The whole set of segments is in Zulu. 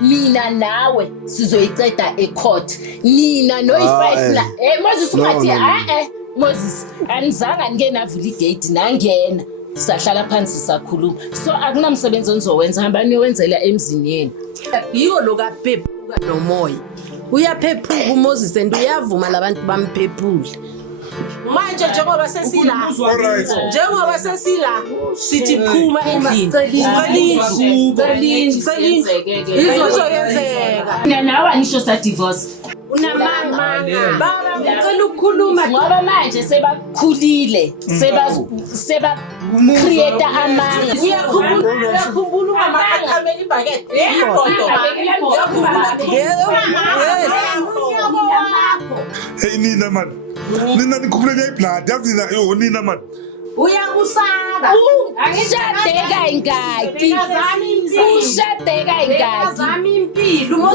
mina nawe sizoyiceda ecourt nina no-5 la Moses ungathi Moses anizanga nike navula igate nangena sahlala phansi sakhuluma so akunamsebenzi onizowenza hamba niyowenzela emzini yenu yiko lokaphephuka nomoya uyaphephuka uMoses and uyavuma labantu bamphephule manje njengoba sesila sithi phuma endlini izoyenzeka nawe angisho sa divorce unamanga baba ngicela ukukhuluma ngoba manje sebakhulile seba create amanga uyakhumbula mama athamela ibhakethi Hey Nina man. Nina nikhuphule iblood. Yazi nina yo Nina man. Uyakusaka. Angishadeka ingaki. Ushadeka ingaki. Zami impilo.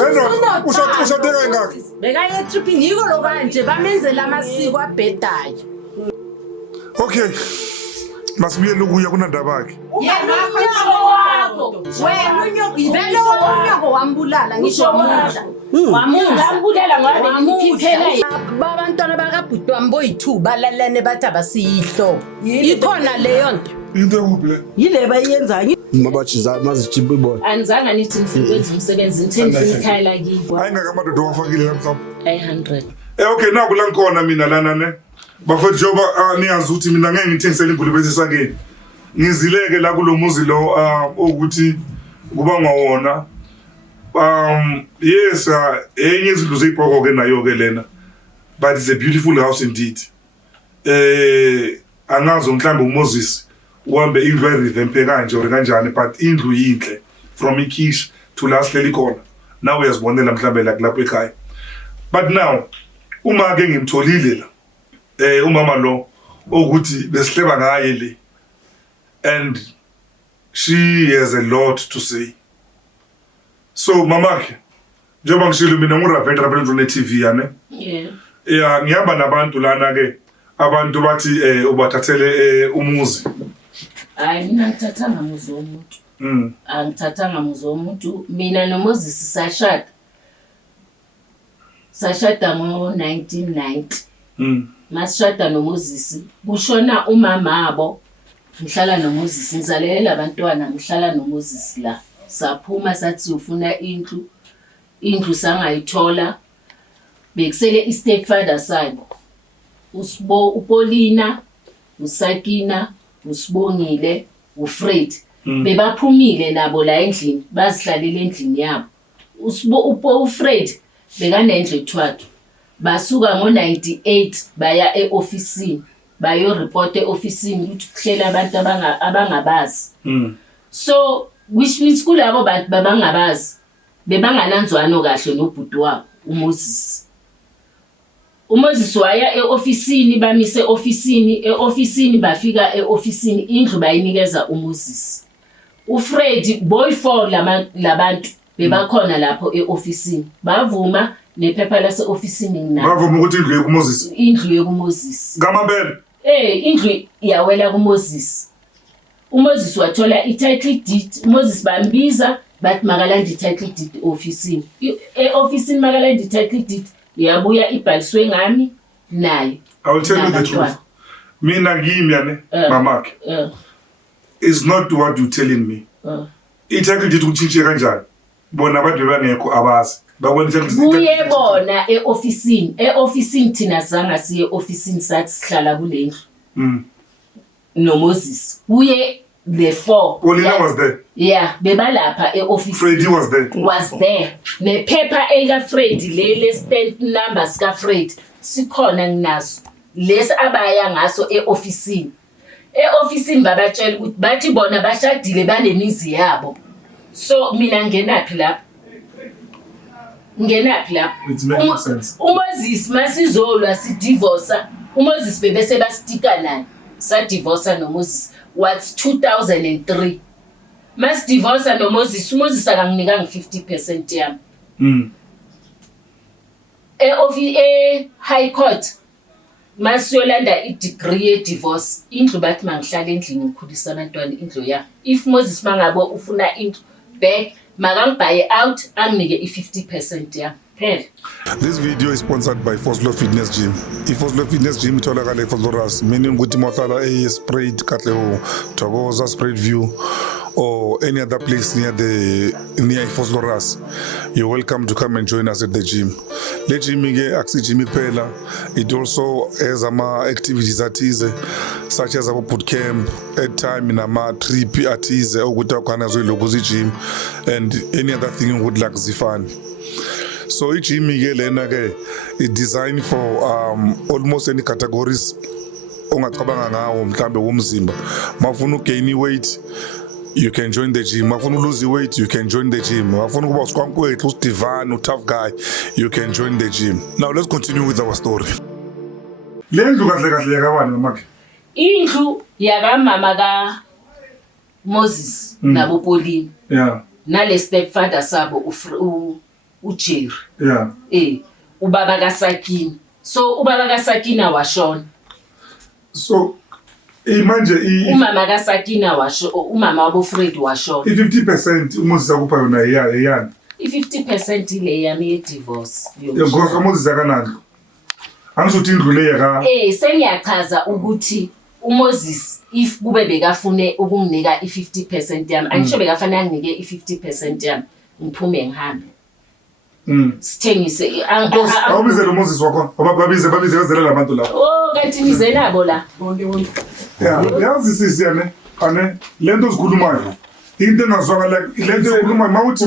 Ushadeka ingaki. Bekaye tripping yiko lo kanje bamenzela amasiko abhedayo. Okay. Masibuyele ukuya kunandaba yakhe. Yena unyoko wakho. Wena unyoko ivele unyoko wambulala ngisho mudla. Wamudla ngoba ngiphiphela babantwana bakabhuti wami boyi2 balalene bathi abasiyihlo. Ikhona leyo nto. Into ekubhle. Yile bayenza mabachiza mazichibe boy. Anizanga nithi ngikwenza umsebenzi ngitheni ikhaya lakibo. Ayingaka amadoda wafakile namhlanje. 100. Okay naku la ngikhona mina lana ne. Bafethu joba niyazi ukuthi mina ngeke ngithengisele imbulu bese sakeni. Ngizileke la kulomuzi lo ukuthi kuba ngawona. Yes, enye izindlu zeyibhoko ke nayo ke lena. But it's a beautiful house indeed. Angazo mhlambe uMoses uhambe indlu erevampe kanje or kanjani but indlu yinhle from ikhish to last leli khona. Now uyazibonela mhlambe lapho ekhaya. But now uma ke ngimtholile la umama lo ukuthi besihleba ngaye le and she has a lot to say. So mamakhe njengoba ngishilo mina nguraventra ne TV yane yeah ngihamba nabantu lana ke abantu bathi ubathathele umuzi hayi mina ngithathanga umuzi womuntu angithathanga umuzi womuntu mina noMoses sashada ngo-1990 masishada noMoses kushona umama abo ngihlala noMoses ngizalele abantwana ngihlala noMoses la saphuma sathi ufuna indlu sangayithola bekusele i-stepfather sabo uPaulina uSakina uSibongile uFred bebaphumile nabo la endlini bazihlalele endlini yabo uFred bekanendlu ethwathu basuka ngo-98 baya e-ofisini bayo report e-ofisini ukuthi kuhlela abantu abangabazi so which means kulabo bantu babangabazi bebangananzwano kahle nobhuti wabo uMoses waya e-ofisini bamise e-ofisini bafika e-ofisini indlu bayinikeza uMoses uFred boy 4 labantu bebakhona lapho e-ofisini bavuma nephepha lase ofisini ngina bavuma ukuthi indlu yokuMoses ngamambele indlu yawela kuMoses uMoses wathola i-title deed uMoses bambiza bathi makalanda i-title deed ofisini e-ofisini makalanda i-title deed yabuya ibhaliswe ngami naye I will tell you the truth mina ngimi yane mamakhe is not what you telling me i-title deed utshintshe kanjani bona abantu bebangekho abazi buye bona e-ofisini thina zanga siye ofisini sathi sihlala kulendlu noMoses buye the 4 Paulina was there yeah bebalapha e-office Freddy was there nephepha elika Fred le stand number sika Fred sikhona nginaso lesi abaya ngaso e-ofisini babatshela ukuthi bathi bona bashadile banemizi yabo so mina ngenaphi lapho It makes sense uMoses masizolwa sidivorce uMoses bebese bastika naye sa divorce noMoses was 2003 mas divorce noMoses uMoses akanginika nge50% yami high court masiyolanda i-degree ye-divorce indlu bathi mangihlala endlini ngikhulisa abantwana indlu ya if Moses mangabe ufuna indlu back makangibhaye out anginike i-50% yami phela. This video is sponsored by Foslo Fitness Gym. Foslo Fitness Gym itholakala eFosloras, meaning ukuthi mawuhlala eSprayed Katlehong, Thokoza, Sprayed View or any other place near Fosloras, you're welcome to come and join us at the gym. Le gym ke akusi gym kuphela, it also has ama activities athize such as abo boot camp, at time nama trip athize ukuthi akhona zoyiloko gym and any other thing would like zifani. So i-gym ke lena ke is designed for almost any categories ongacabanga ngawo mhlambe womzimba. Mafuna ugain weight, you can join the gym. Mafuna lose weight, you can join the gym. Mafuna kuba usikwamkwethu, uStivan, tough guy, you can join the gym. Now let's continue with our story. Lendlu kahle kahle yakabani mamakhe? Indlu yakamama ka Moses nabo Pauline. Yeah. Nale stepfather sabo uJerry. Yeah. Ubaba kaSakina. So ubaba kaSakina washona. So manje umama kaSakina washo, umama wabo Fred washona. I-50% uMoses akupha yona eyani? I-50% ile yami ye-divorce. Ngoba uMoses akanalo. Angisho ukuthi indlu le yaka. Sengiyachaza ukuthi uMoses if kube bekafune ukunginika i-50% yami, angisho bekafanele anginike i-50% yami, ngiphume ngihambe. Sithengise awubize lo Moses wakho babize bezela labantu la. Kanti nize nabo la. Yazi sisi ane lento zikhulumayo into engazwakala lento ekhuluma mawuthi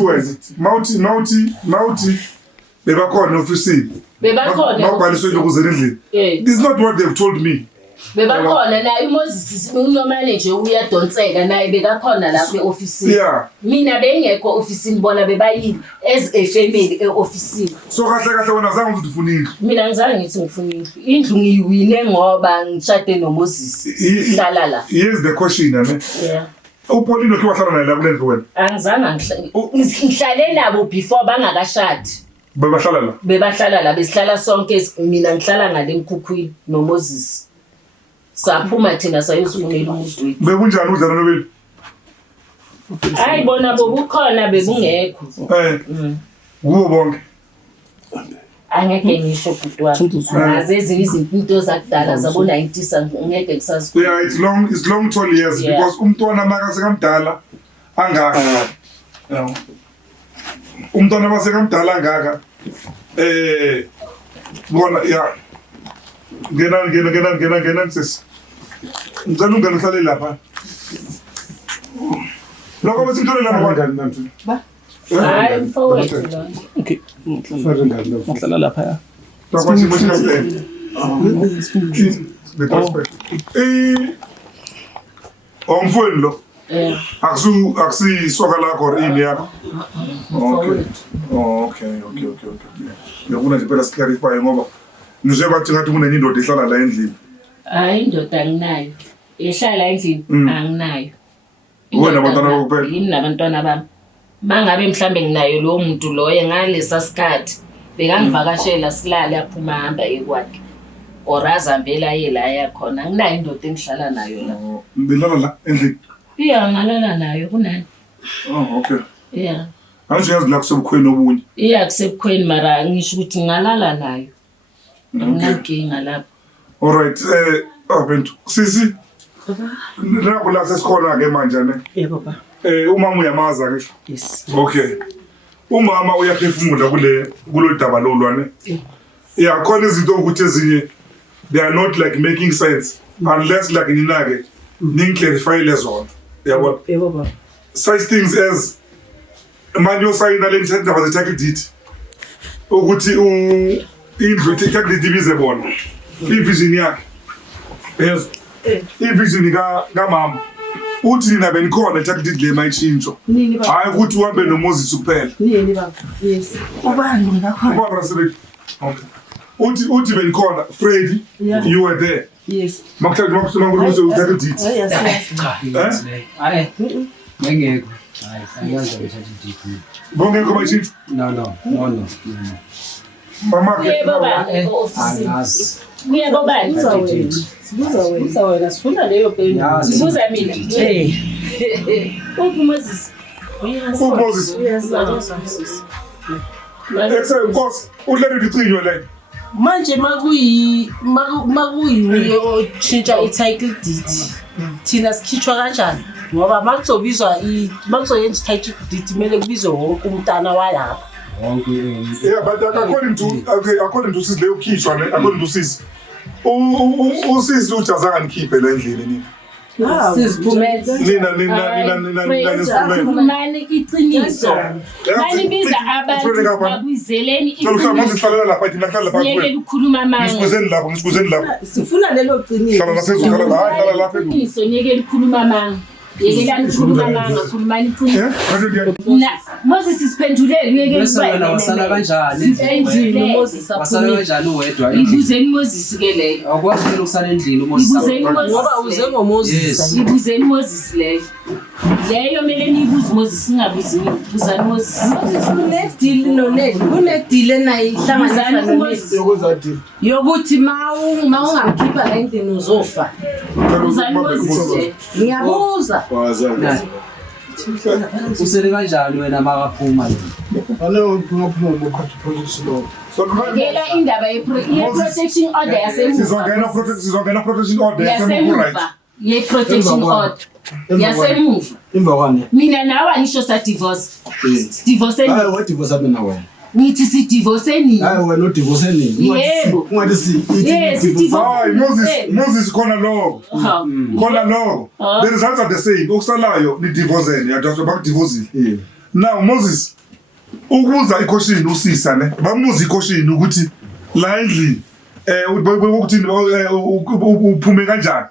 bebakhona ofisini mawubhaliswe lokuzela endlini. This is not what they've told me. Bebakhona naye uMoses unomane nje uyadonseka naye bekakhona lapha eofisini. Mina bengekho ofisini bona bebayini as a family eofisini. So kahle wena zange uzifuna indlu? Mina ngizange ngithi ngifuna indlu. Indlu ngiyiwine ngoba ngishade noMoses. Hlala la. Here's the question ane. uPauline ukhe wahlala naye la kule ndlu wena? Angizange ngihlale nabo before bangakashadi. Bebahlala la besihlala sonke, mina ngihlala ngale Mkhukhwini noMoses. Saphuma thina sayosunela umuzi wethu. Bekunjani udlala nobeni? Hayi bona bobukhona bebungekho. Kuwo bonke. Angeke ngisho futhi wami. Azezinye izinto zakudala zabo 90s ngeke ngisazi. Yeah, it's long 12 years because umntwana makase kamdala angaka. Umntwana mase kamdala angaka. Bona yeah. Ngena sisi. Ngicela ungene uhlale lapha. Lokho besithole lapha kwani? Hayi mfowethu lo. Okay. Ngihlala lapha ya. Bakwathi kahle. Omfweni lo. Akusi soka lakho ini yakho. Okay. Ngiyabona nje phela siklarify ngoba nje bathi ngathi kunenye indoda ehlala la endlini. Hayi indoda anginayo. Ehlala endlini anginayo. Wena abantwana bakho kuphela? Yini nabantwana bami? Mangabe mhlambe nginayo lo muntu loye ngalesa sikhathi bekangivakashela silale aphuma hamba ekwakhe. Orazambela yela yakhona. Anginayo indoda engihlala nayo la. Ngilala la endlini. Ngalala nayo kunani? Okay. Yeah. Angisho yazi la kusebukhweni obunye. Kusebukhweni mara ngisho ukuthi ngalala nayo. Nginankinga lapho. All right, Bentu. Sisi. Nakho la sesikhona ke manje ne? Yebo baba. Umama uyamaza ngisho? Yes. Okay. Umama uyaphefumula kulo daba lolwane. Yeah, khona izinto ukuthi ezinye they are not like making sense unless like ninake clarify lezona. Yabo. Yebo baba. Such things as manje osayina le mthetho ndaba ze-tax deed ukuthi indlu i-tax deed ibize bona i-vision yakhe. Yes. I-vision kamama uthi nina benikhona i-tax deed le mayitshintshwa. Nini baba? Hayi ukuthi uhambe noMoses kuphela. Nini baba? Yes. Ubani ngakho? Ubaba Raseleki. Okay. Uthi benikhona Freddy, you were there. Yes. Makuthi manguluze u-tax deed. Yes. Hayi. Ngengekho. Hayi, angazi ukuthi deep. Bongekho bayitshintshwa? No. Mama ke baba office. Angazi. Kuya bobani? Sibuza wena sifuna leyo peni. Sibuza mina. UPhi Moses? uMoses Nkosi udlele iciniwe le manje makuyiwe otshintsha i-title deed thina sikhitshwa kanjani ngoba makuzobizwa makuzoyenza i-title deed kumele kubizwe wonke umntana walapha yeah but according to sis leyo khitshwa ne according to sis usisi ujazanga nikhiphe la endlini nini Nina iqiniso. Manibiza abantu bakuzeleni iqiniso. Ngeke ukukhuluma manje. Ngisikuzeni lapho. Sifuna lelo qiniso. Hlala phezulu, hlala lapha. Iqiniso ngeke ukukhuluma manje. Yekelani ukukhuluma manje, khuluma iqiniso. Moses siphendulele ngeke wena wasala kanjani? Moses wasala kanjani uwedwa? Ibuzeni Moses ke leyo. Awukwazi phela ukusala endlini uMoses. Ibuzeni Moses ngoba uze ngoMoses. Ibuzeni Moses leyo. Leyo mele nibuze Moses singabuzi ibuzani Moses. Kunedeal nonedi kunedeal nayihlanganisa nonedi yokuthi mawungamkhipha la endini uzofa. Ibuzani Moses. Ngiyabuza. Usele kanjani wena makaphuma nje? Uphuma protection. Ngela indaba ye-protection order Sizongena protection order yasemuva. Ye-protection order. Yasemuva. Emva kwani? Mina nawe angisho sa divorce. Divorce Hayi wa divorce abena wena. Ngithi si divorce nini? Hayi wena no divorce nini? Yebo. Ungathi si. Yes, divorce. Moses khona lo. Khona lo. The results are the same. Okusalayo ni divorce ya just back divorce. Now Moses ukuza ikoshini usisa ne. Bamuza ikoshini ukuthi la endlini ukuthi uphume kanjani.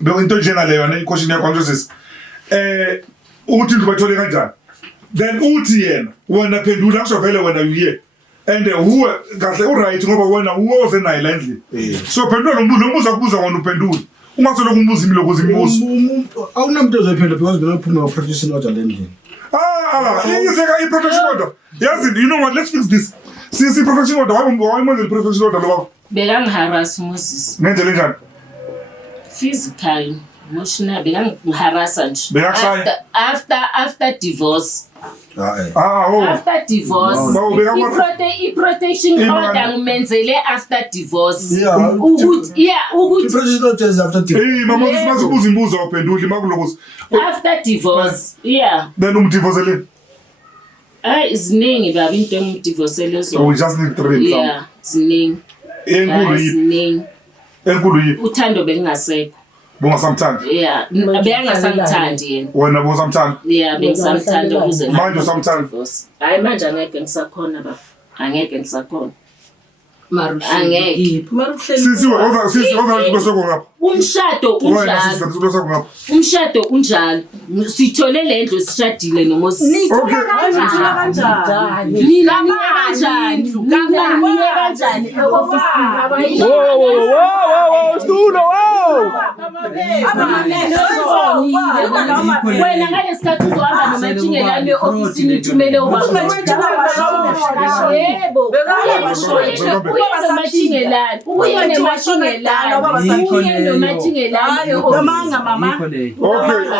Beko into njengaleyo ne ikoshini yakho Moses. Uthi ngibathole kanjani? Then uthi yena wena phendula kusho vele wena uye and huwe kahle uright ngoba wena uwoze naye la endlini so phendula lo mbuzo akubuza wona uphendula ungasolo kumbuza imilo kuzimbuzo awunamuntu ozoyiphendula because bena uphuma protection order la endlini iseka i-protection order yazi you know what let's fix this sisi protection order wayimwenza i-protection order lo Bekangiharas Moses. ngendlela enjani Physical, emotional, bekangiharas nje. After divorce. After divorce. I-protection order ngimenzele after divorce. Ukuthi protection order is after divorce. Mama usibuza imbuzo uphendula makulokuza after divorce. Yeah. Then umdivorcele Ziningi baba into engimdivorcele zona. We just need 3 Yeah, ziningi. Enkulu yipi Uthando belingasekho. Bongasamthandi Yeah, beyangasamthandi yena. wena bosamthanda Yeah, bengisamthanda ukuze manje usamthanda hayi manje angeke ngisakhona baba. Angeke ngisakhona. Angeke. sisi oza ngapha Umshado unjalo. Umshado unjalo. Sithole lendlu sishadile noMoses. Nithola kanjani? Mina kanjani? Kamanye kanjani e-office? Stulo Wena ngalesikhathi uzohamba noMajingelani e-office uthumele ubaba. Yebo. Uye noMajingelani. Okay,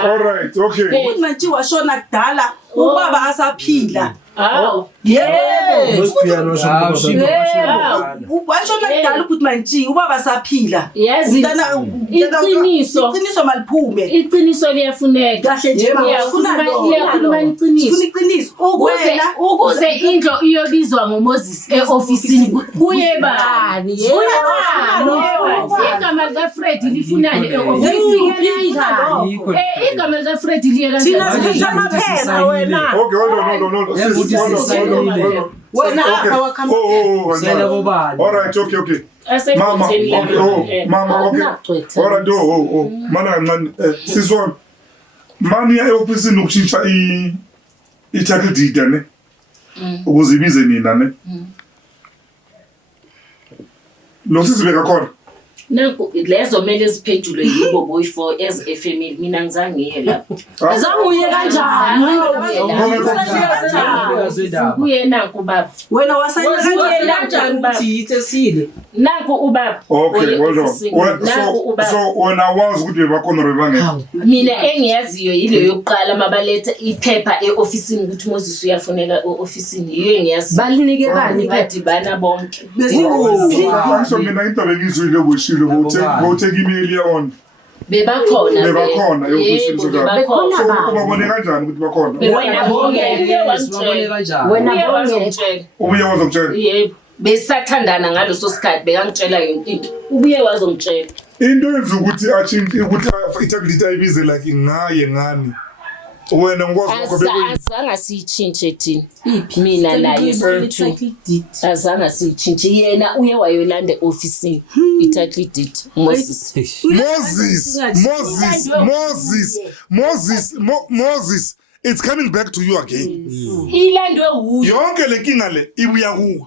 all right, okay. Manje washona kudala ubaba asaphila. Yebo. Washona kudala ukuthi manje ubaba asaphila. Yazi iqiniso maliphume. Iqiniso liyafuneka. Kahle nje liyakhuluma iqiniso. Ukuze indlo iyobizwa ngoMoses e-office kuye bani? Igama likaFred lifunani e-office? Igama likaFred liye kanjani? Thina sithatha amaphela wena. Okay, hold on. Wena Sela bobani. All right, okay. Mama, okay. All right, mana kancane sizona. Mani ya office nokushintsha i-title deed ne. Ukuze ibize nina ne. Lo sisibeka khona. Naku lezo mele ziphendulwe yibo boy for as a family mina ngizange ngiye lapho. Azange uye kanjani? Kuye naku baba. Wena wasayina kanjani ukuthi ithesile? Naku ubaba. Okay, hold on. Naku ubaba. So when I was ukuthi bebakhona bebangekho. Mina engiyaziyo yile yokuqala mabaletha iphepha eofisini ukuthi Moses uyafuneka eofisini yiyo engiyazi. Balinike bani badibana bonke. So mina into bengizwile bushilo bothe email yaona. Bebakhona eofisini so bebakhona ubabone kanjani ukuthi bakhona? wena bonke kanjani? wena bonke Ubuye wazokutshela. yebo besathandana ngaloso sikhathi bekangitshela yonke into ubuye wazongitshela Into yenza ukuthi achinge ukuthi itablita ibize like ngaye ngani. Wena ngikwazi azange siyichintshe thina mina naye soyithi azange siyichintshe yena uye wayolanda ofisini i-title deed Moses, it's coming back to you again. ilandwe uyo Yonke lenkinga le ibuya kuwe.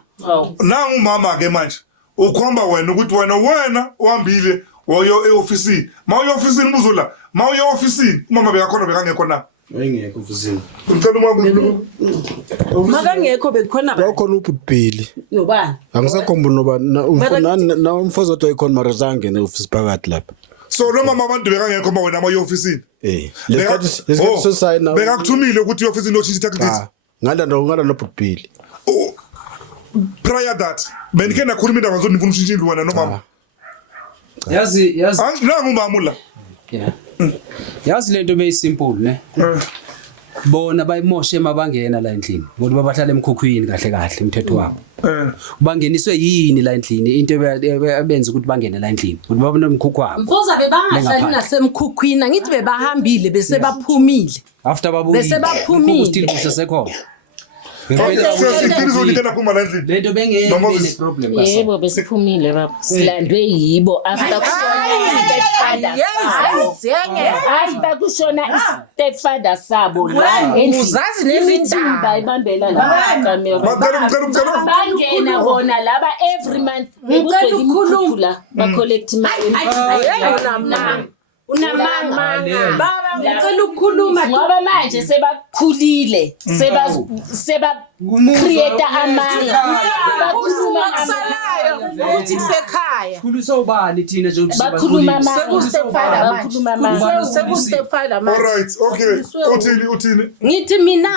Nangu umama ke manje. Ukhomba wena ukuthi wena uhambile wayo eofisini. Mawuye ofisini buzula. Mawuye ofisini umama bekakhona bekangekho na. Engekho ofisini. Ngicela Makangekho bekhona ba. Bakhona uBhili. Nobani? Angisakhomba noba na umfozo othi ikhona marazange neoffice phakathi lapha. So lo mama abantu bekangekho ma wena mayo ofisini. Lesikhathi sosayina. Bekakuthumile ukuthi ofisini lotshintsha ticket. Ngala noBhili. Prior that benike nakhuluma indaba zonifuna ukushintsha indlu wena nomama. Yazi Nangu mamula. yeah. Yazi lento beyisimple ne. Bona bayimoshe emabangena la endlini ngoba babahlala emkhukhwini kahle umthetho wabo. Bangeniswe yini la endlini into abenza ukuthi bangene la endlini ukuthi babone umkhukhu wabo. Mfoza bebangahlali nasemkhukhwini ngithi bebahambile bese baphumile. After babuyile. Bese baphumile. Still kusesekhona. Lento bengene problem basa. yebo besiphumile baba silandwe yibo after kushona i-stepfather sabo la Uzazi endlini bayibambela la kamera bangena bona laba every month bekugcwele imikhukhula bacollect imali unamanga baba ngicela ukukhuluma ngoba manje sebakhulile seba create amanga bakhuluma amasalayo ukuthi kusekhaya. Khulisa ubani thina nje ukuthi bakhuluma amanga Sekustepfather manje. Alright, okay. Uthini? Ngithi mina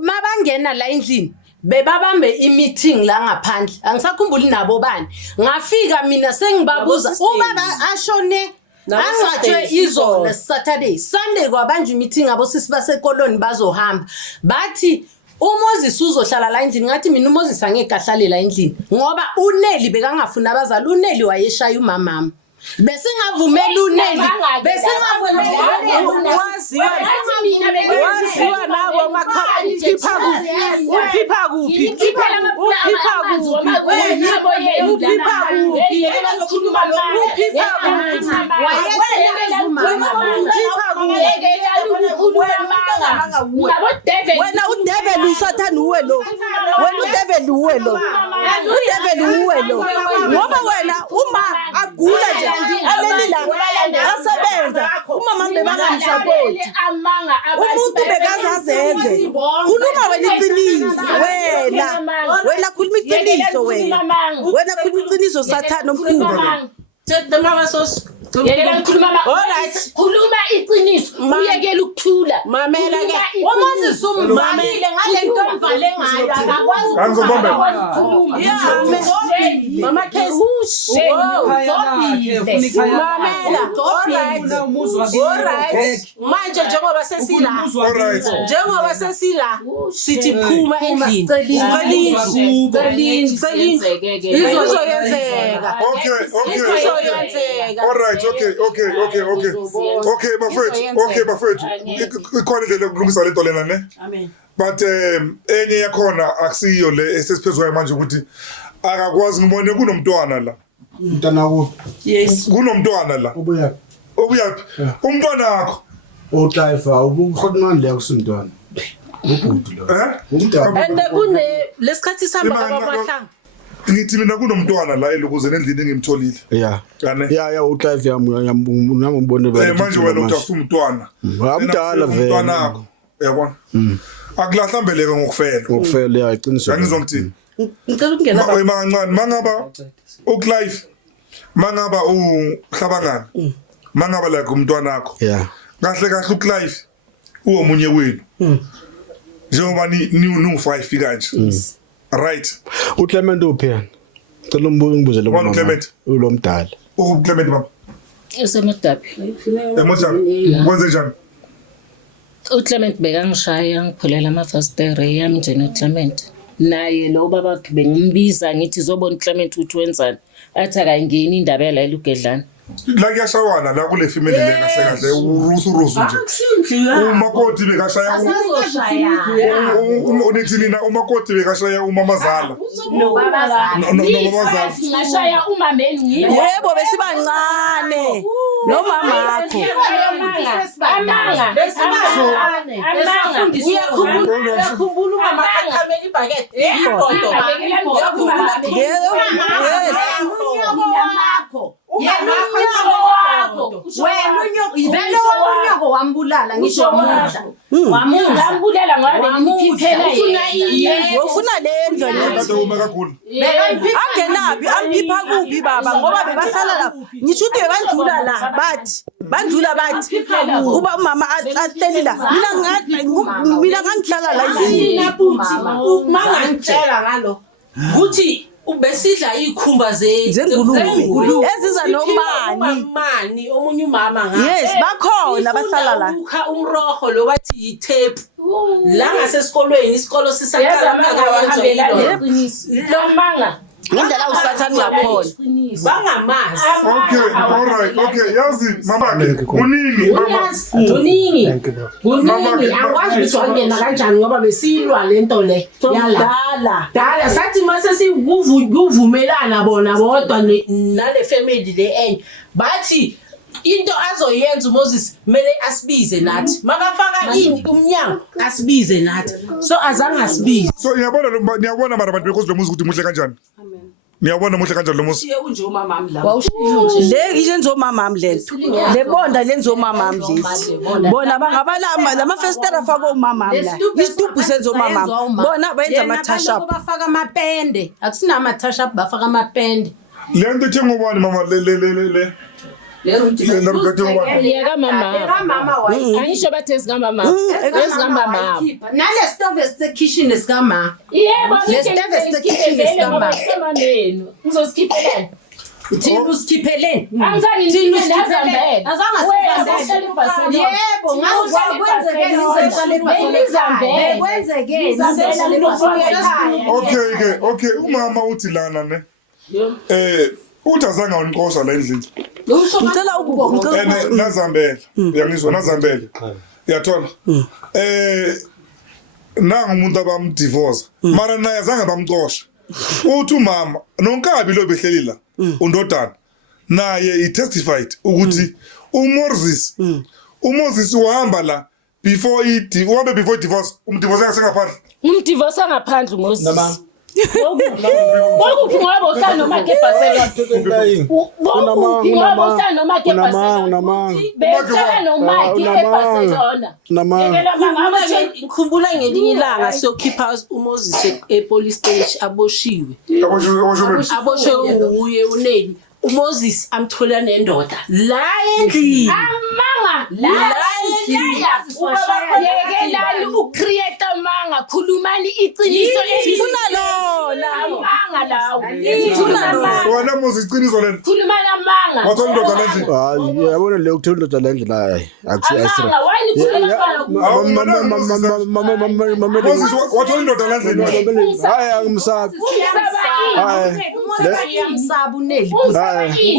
mabangena la endlini bebabambe i-meeting la ngaphandle angisakhumbuli nabo bani ngafika mina sengibabuza ubaba ashone angatshe izolo Saturday Sunday kwabanje meeting abo sisi basekoloni bazohamba bathi uMoses uzohlala la endlini ngathi mina uMoses angeke ahlale la endlini ngoba uNeli bekangafuna abazali uNeli wayeshaya umamami bese ngavumela uNeli waziwa nabo makhipha kuphi wena uDevil usathana uwe lo ngoba wena uma agula nje alelila asebenza umama bebangamsupport umuntu bekazazeze khuluma wena iqiniso wena khuluma iqiniso wena khuluma iqiniso sathana omkhulu Alright, khuluma iqiniso uyekela ukuthula mamela ke uMoses umvalile ngalento omvale ngayo akakwazi ukukhuluma mama case mamela alright manje njengoba sesila sithi phuma endlini izoyenzeka Alright, okay, bafethu. Ikhona indlela yokulungisa lento lena ne? Amen. But enye yakhona akusiyo le esesiphezwayo manje ukuthi akakwazi ngibone kunomntwana la. Umntana wo. Yes. Kunomntwana la. Obuyaphi? Umntwana wakho. Utlaifa ubukhonani le kusumntwana. Ubhuti lo. And kune lesikhathi sihamba abahlanga. ngithi mina kunomntwana la elokuze nendlini engimtholile ya uClive ngiyambona manje wena uthi umntwana abudala vele umntwana wakho yabona akulahlambeleke ngokufela ya iqiniso ngizwa ngithini ngicela ukungena mancane mangaba uClive mangaba uhlabangana mangaba la kumntwana wakho kahle kahle uClive uomunye wenu njengoba ni 5 kanje right uClement uphiyana cela umbuze lo mama uClement lo mdala uClement baba esemadabi emothana kwenze njani uClement bekangishaya ngiphulela amafastere yami nje noClement naye lo baba wakhe bengimbiza ngithi zobona uClement uthi wenzani athi akayingeni indaba yala elugedlana la kuyashawana la kule family le kahle kahle urusu nje umakoti bekashaya unithina umakoti bekashaya umamazala nobabazala ngashaya umameni yebo besibancane nomama wakho amanga ngiyakhumbula umama akhamela ibhakede ifoto unyoko wambulala ngisho mudla wambulala ngoba ngiphiphela yena ufuna lendlo angenabi amphipha kubi baba ngoba bebahlala lapho ngisho ukuthi bebandlula la bathi uba umama ahleli la mina ngangihlala la mangangitshela ngalo ukuthi ubesidla ikhumba zengulube eziza nomani omunye umama ngayo yes bakhona bahlala la ukha umroho lo bathi yithephu la ngasesikolweni isikolo sisaqala ngahambela lo manga ngendlela usathani ngakhona bangamazi okay yazi mamake kunini mama kunini akwazi ukuthi wangena kanjani ngoba besilwa lento le dala sathi mase sikuvumelana bona bodwa nale family le enye bathi into azoyenza uMoses mele asibize nathi makafaka ini umnyango asibize nathi so azange asibize so niyabona mara abantu bekozi lo muzi ukuthi muhle kanjani niyabona muhle kanjani lo muzi siye unje umama wami la le ijenzo mama wami lento le bonda lenzo mama wami lesi bona bangabalama lamafestera faka umama wami la isitubhu senzo mama wami bona bayenza amatasha up bafaka amapende akusina amatasha up bafaka amapende lento ithi ngobani mama le yeka mama angisho bathi ezikamama ezikamama nale stove esikitchen esikama yebo le stove esikitchen esikama nenu ngizosikhiphelana thina usikhipheleni angizangi thina nazambele azange yebo okay umama uthi lana ne uthi azange awunqosha la endlini ngicela nazambele uyangizwa nazambele uyathola nanga umuntu abamdivorce mara naye azange bamqosha uthi umama nonkabi lo behleli la undodana naye he testified ukuthi uMoses uhamba la before divorce umdivorce ngasengaphandle umdivorce ngaphandle uMoses Wokuphi ngoba uhlala noma ke Barcelona. Wokuphi ngoba uhlala noma ke Barcelona. Bethela noma ke Barcelona. Ngekela mangaba ngikhumbula ngelinye ilanga siyokhipha uMoses epolice station aboshiwe. Aboshiwe uye uneni. uMoses amthola nendoda la endlini amanga la endlini yekelani ucreate amanga khulumani iqiniso sifuna lona amanga lawo sifuna lona wena Moses iqiniso lena khulumani amanga wathola indoda endlini hayi yabona le ukuthola indoda endlini hayi akusiyasira Moses wathola indoda endlini hayi angimsabi uyamsaba uneli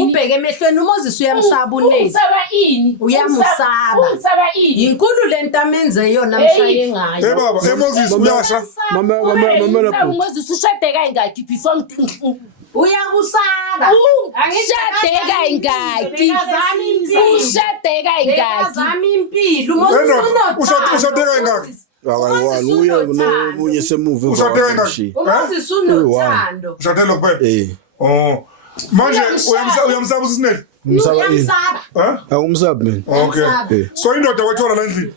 ubheke emehlweni uMoses uyamsaba uneli usaba ini uyamusaba inkulu lento amenze yona mshaye ngayo baba Moses uyasha mama uMoses ushade kayingaki before uyakusaba angishade kayingaki ushade kayingaki zami impilo uMoses ushade kayingaki Akayiwali uye nomunye semuva Ushade kanjani? emva. Umazisi unothando. Ushadelo kuphela. Oh. Manje uyamsaba usisinele? Uyamsaba. Awumsabi mina. Okay. So indoda wayithola la endlini.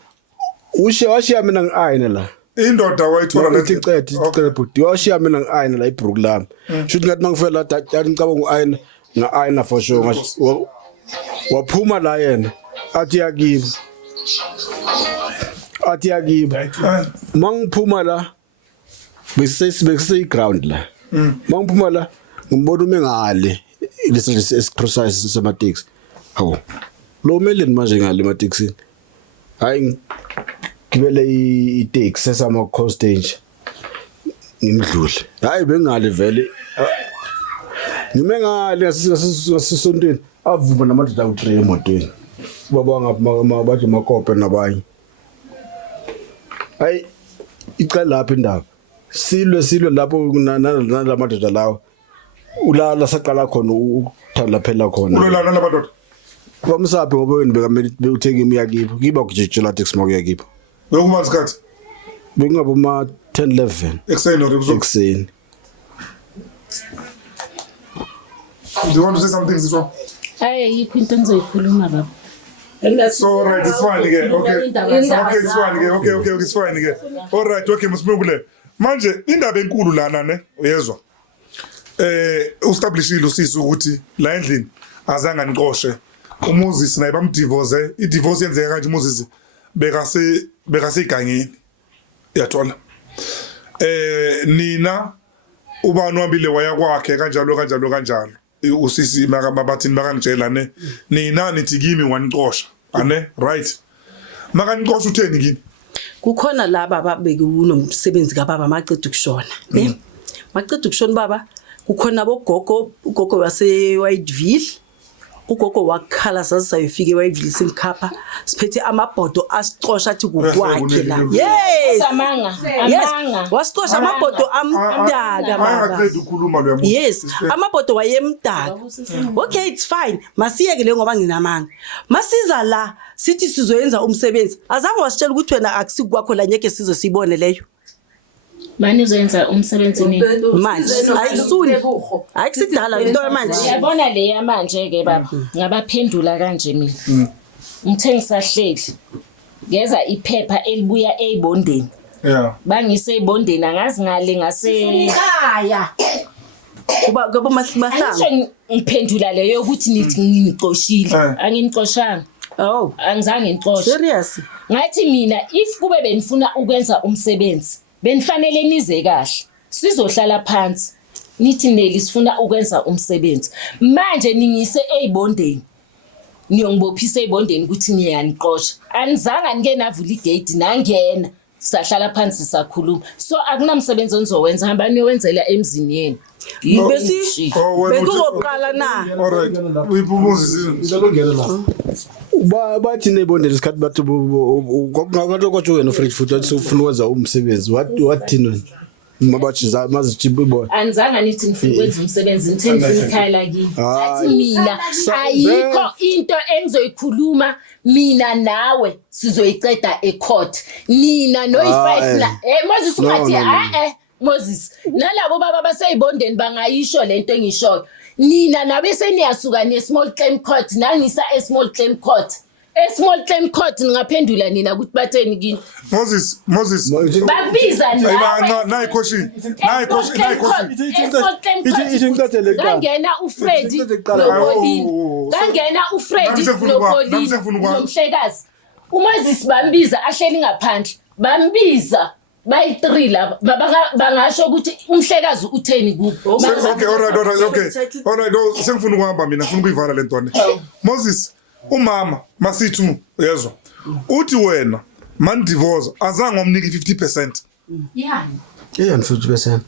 Washiya mina ngiayina la. Indoda wayithola la endlini. Icede bhuti. Washiya mina ngiayina la ibrook lami. Shuthi ngathi mangifela la dad ngicabanga uayina ngaayina for sure. Waphuma la yena. Athi yakiba. Mangiphuma la bese ground la. Mangiphuma la ngimbona umengale lesi exercise semateksi. Hawo. Lo meleni manje ngale emateksini. Hayi ngibele itaxi sesama coast danger. Ngimdlule. Hayi bengale vele. Ngime ngale ngasisondweni avuma namadoda u3 emotweni. Baba ngapha bathi makope nabanye. Hayi icela lapha indaba. Silwe lapho nalamadoda lawo. Ulala saqala khona ukuthala phela khona. Ulolana labadoda. Bamsaphi ngoba wena bekamele uthenge imiyakibo. Kiba kujijela taxi moke yakibo. Bekuba isikhathi. Bekungaba ma 10-11 Ekseni or ebusuku. ekseni. Do you want to say something Siswa? Yikho into engizoyikhuluma baba. So right, it's fine again. Okay. Okay, it's fine again. Okay, it's fine again. All right, okay, msibukule. Manje indaba enkulu lana ne uyezwa. Establishile usisi ukuthi la endlini azange aniqoshe. UMoses naye bamdivorce. I-divorce yenzeka kanje uMoses bekase igangeni. Uyathola. Nina ubani wambile waya kwakhe kanjalo. Usisi mabathini bakangitshela ne. Nina nithi kimi waniqosha. Ane right. Makaniqosha utheni kini? Kukhona laba babeke unomsebenzi kaBaba maqeda ukushona ne maqeda ukushona baba kukhona ugogo wase Whiteville ugogo wakhala sasayofika eWhiteville simkhapha siphethe amabhodo asixosha athi kukwakhe la yes wasixosha amabhodo amdaka baba yes amabhodo wayemdaka okay it's fine masiyeke le ngoba nginamanga masiza la sithi sizoyenza umsebenzi azange wasitshela ukuthi wena akusikwakho la nyeke sizo sibone leyo Mani uzoyenza umsebenzi nini? Manje ayisuni akusidala into manje Uyabona le yamanje ke baba ngabaphendula kanje mina Ngithe ngisahleli ngeza iphepha elibuya ezibondeni bangise ezibondeni angazi ngale ngase Ekhaya. kuba mahlanga Angisho ngiphendula leyo ukuthi nithi nginiqoshile anginiqoshanga oh angizange ngiqoshe serious ngathi mina if kube benifuna ukwenza umsebenzi benifanele nize kahle sizohlala phansi nithi Neli sifuna ukwenza umsebenzi manje ningise ezibondeni niyongibophisa ezibondeni ukuthi ngiyaniqosha anizanga nike navula igate nangena sahlala phansi sakhuluma so akunamsebenzi onizowenza hamba niyowenzela emzini yenu besi bekuzoqala na Alright. UMoses Izolongena la. Bathi nebondela isikhathi bathi ngathi kwatsho wena Fred futhi wathi ufuna ukwenza umsebenzi wathini mabathi mazijibu ibona anizanga nithi ngifuna ukwenza umsebenzi ngithe ngifuna ikhala kini athi mina ayikho into engizoyikhuluma mina nawe sizoyiceda ecourt nina no5 la Moses ungathi Moses nalabo baba baseyibondeni bangayisho lento engishoyo nina nabe seniyasuka ne small claim court nangisa small claim court ningaphendula nina ukuthi batheni kini Moses babiza nayi koshi ngangena uFredi noPaulini ngangena uFredi noPaulini nomhlekazi uMoses bambiza ahleli ngaphandle bambiza bayi3 laba bangasho ukuthi umhlekazi utheni kubo Okay, all right, sengifuna ukuhamba mina ngifuna ukuyivala le ntwana Moses umama masithu yezwa uthi wena man divorce azange omniki 50%. yani 50%.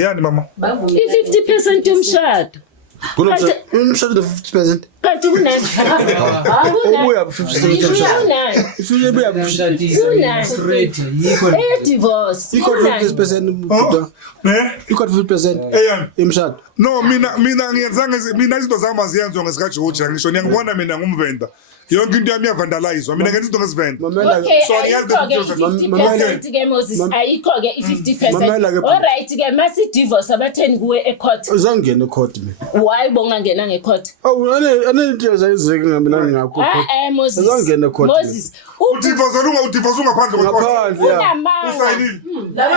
Yani mama i50% yomshado Umshado 50%. kanti kunani Ubuya 50%. Ifike buya 50% divorce Iko 50%. Iko 50%. Eyani Imshado. No mina ngiyenzanga mina izinto zami aziyenziwa ngesikhathi George ngisho ngiyangibona mina ngumvenda yonke into yami iyavandalizwa mina ngenza into ngesivenda Okay, So, ngiyazi ayikho-ke Mamela- 50% ke Moses, ayikho-ke i-50%. Mamela ke- Alright ke masi divorce abatheni kuwe ecourt. Uzangena ecourt mina. Why bongangena ngecourt? Awu anento ezayizeke ngamina ngakho. Moses. Uzangena ecourt. Moses. udivorce ungaphandle kwecourt Ngaphandle ya. Unamanga. usayinile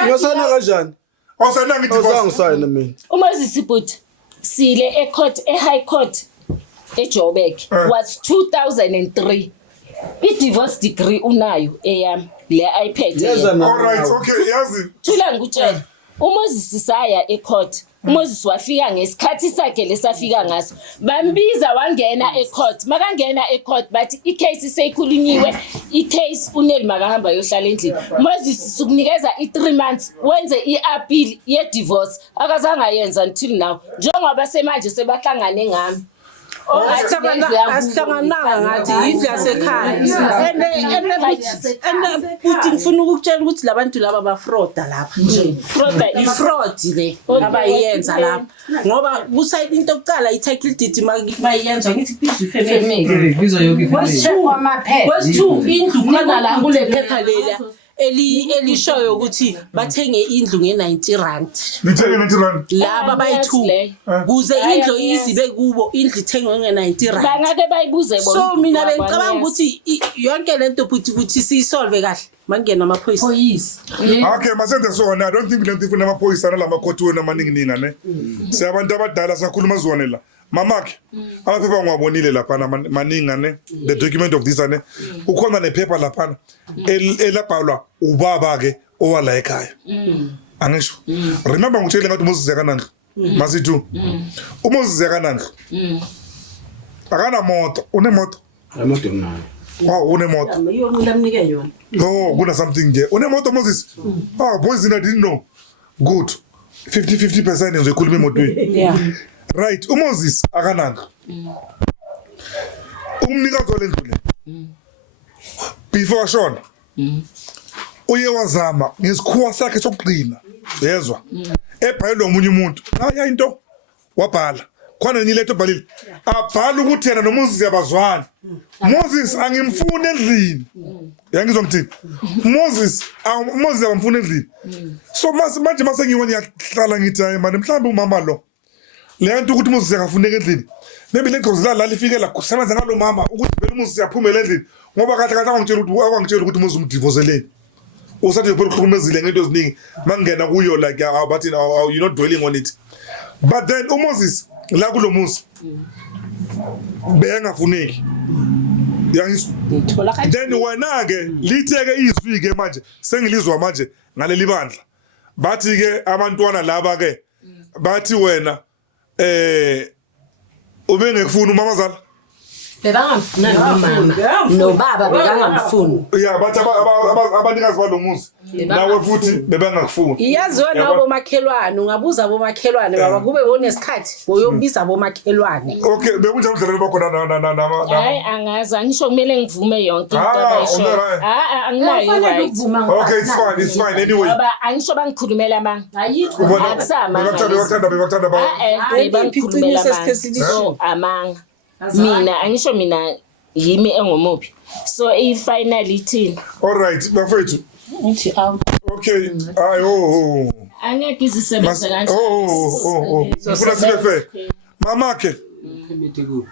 Ngiyosana kanjani? awusayinanga idivorce Awuzangisayina mina. uMoses Sibhuti sile ecourt eHigh Court eJoburg was 2003. I-divorce degree unayo eyami le iPad. Yeza na. alright okay yazi Thula ngikutshela. uMoses saya ecourt. uMoses wafika ngesikhathi sakhe lesafika ngaso. Bambiza wangena ecourt. Makangena ecourt bathi icase seyikhulunyiwe. Icase uNeli makahamba yohlala endlini. Moses sukunikeza i3 months wenze iappeal ye divorce. Akazange ayenza until now. Njengoba semanje sebahlangane ngami. Asihlangananga ngathi yindlu yasekhaya ende futhi ngifuna ukukutshela ukuthi labantu laba bafroda lapha Fraud ifraud le abayenza lapha ngoba kusayida into yokuqala i-title deed mayiyenza ngithi bizwe ifamily Bizwa yonke kwesithu indlu khona la kule phepha lela elishoyo ukuthi bathenge indlu nge-90 rand nithenge 90 rand laba bayi-2 kuze indlu izibe kubo indlu ithengwe nge-90 rand bangake bayibuze bona. so mina bengicabanga ukuthi yonke lento futhi ukuthi siyisolve kahle mangena amaphoyisa okay masenze sona I don't think lento ifuna amaphoyisa nalamakhoti wena amaningi ne siyabantu abadala sakhuluma zone la mamakhe amaphepha ngiwabonile lapha maningi ne the document of this ne ukhona nephepha lapha elabhalwa ubaba ke owala ekhaya angisho remember ngitshele ngathi uMoses yakanandla masithu uMoses yakanandla akana moto unemoto Amoto nayo. wow unemoto iyo umuntu amnike yona no kuna something nje unemoto Moses boys I didn't know good 50% ngizoyikhuluma emotweni yeah right uMoses akananga umnikazi walendlu le before shona uye wazama ngesikhuwa sakhe sokuqina yezwa ebhalwe umunye umuntu naya into wabhala khona enye letho bhalile abhala ukuthi yena noMoses yabazwana Moses angimfuni endlini yangizwa ngithini Moses abamfuni endlini so manje masengiwe ngiyahlala ngithi hayi manje mhlawumbe umama lo le nto ukuthi Moses akafuneka endlini maybe le ngozi la lifikela kusebenza ngalo mama ukuthi vele Moses yaphumela endlini ngoba kahle kahle angangitshela ukuthi Moses umdivorceleni usathi phela ukhulumezile ngento eziningi mangena kuyo like but you're not dwelling on it but then uMoses la kulo muzi bengafuneki yangizwa then wena ke litheke izwi ke manje sengilizwa manje ngaleli bandla bathi ke abantwana laba ke bathi wena ubengekufuna umamazala bebangamfuna nomama nobaba bekangamfuni yeah bathi abanikazi balomuzi nawe futhi bebengakufuna iyazi wena abomakhelwane ungabuza abomakhelwane baba kube bonesikhathi boyobiza abomakhelwane okay bekunjani umdlalo bakhona Hayi angazi angisho kumele ngivume yonke into abayisho. Anginayo right. okay it's fine anyway Ngoba angisho bangikhulumela amanga. bebakuthanda Bangikhulumela amanga. Amanga. Mina angisho mina yimi engomuphi. So i-final ithini? all right bafethu uthi out okay ayo Angeke izisebenze kanje. ngifuna sibe fair mamakhe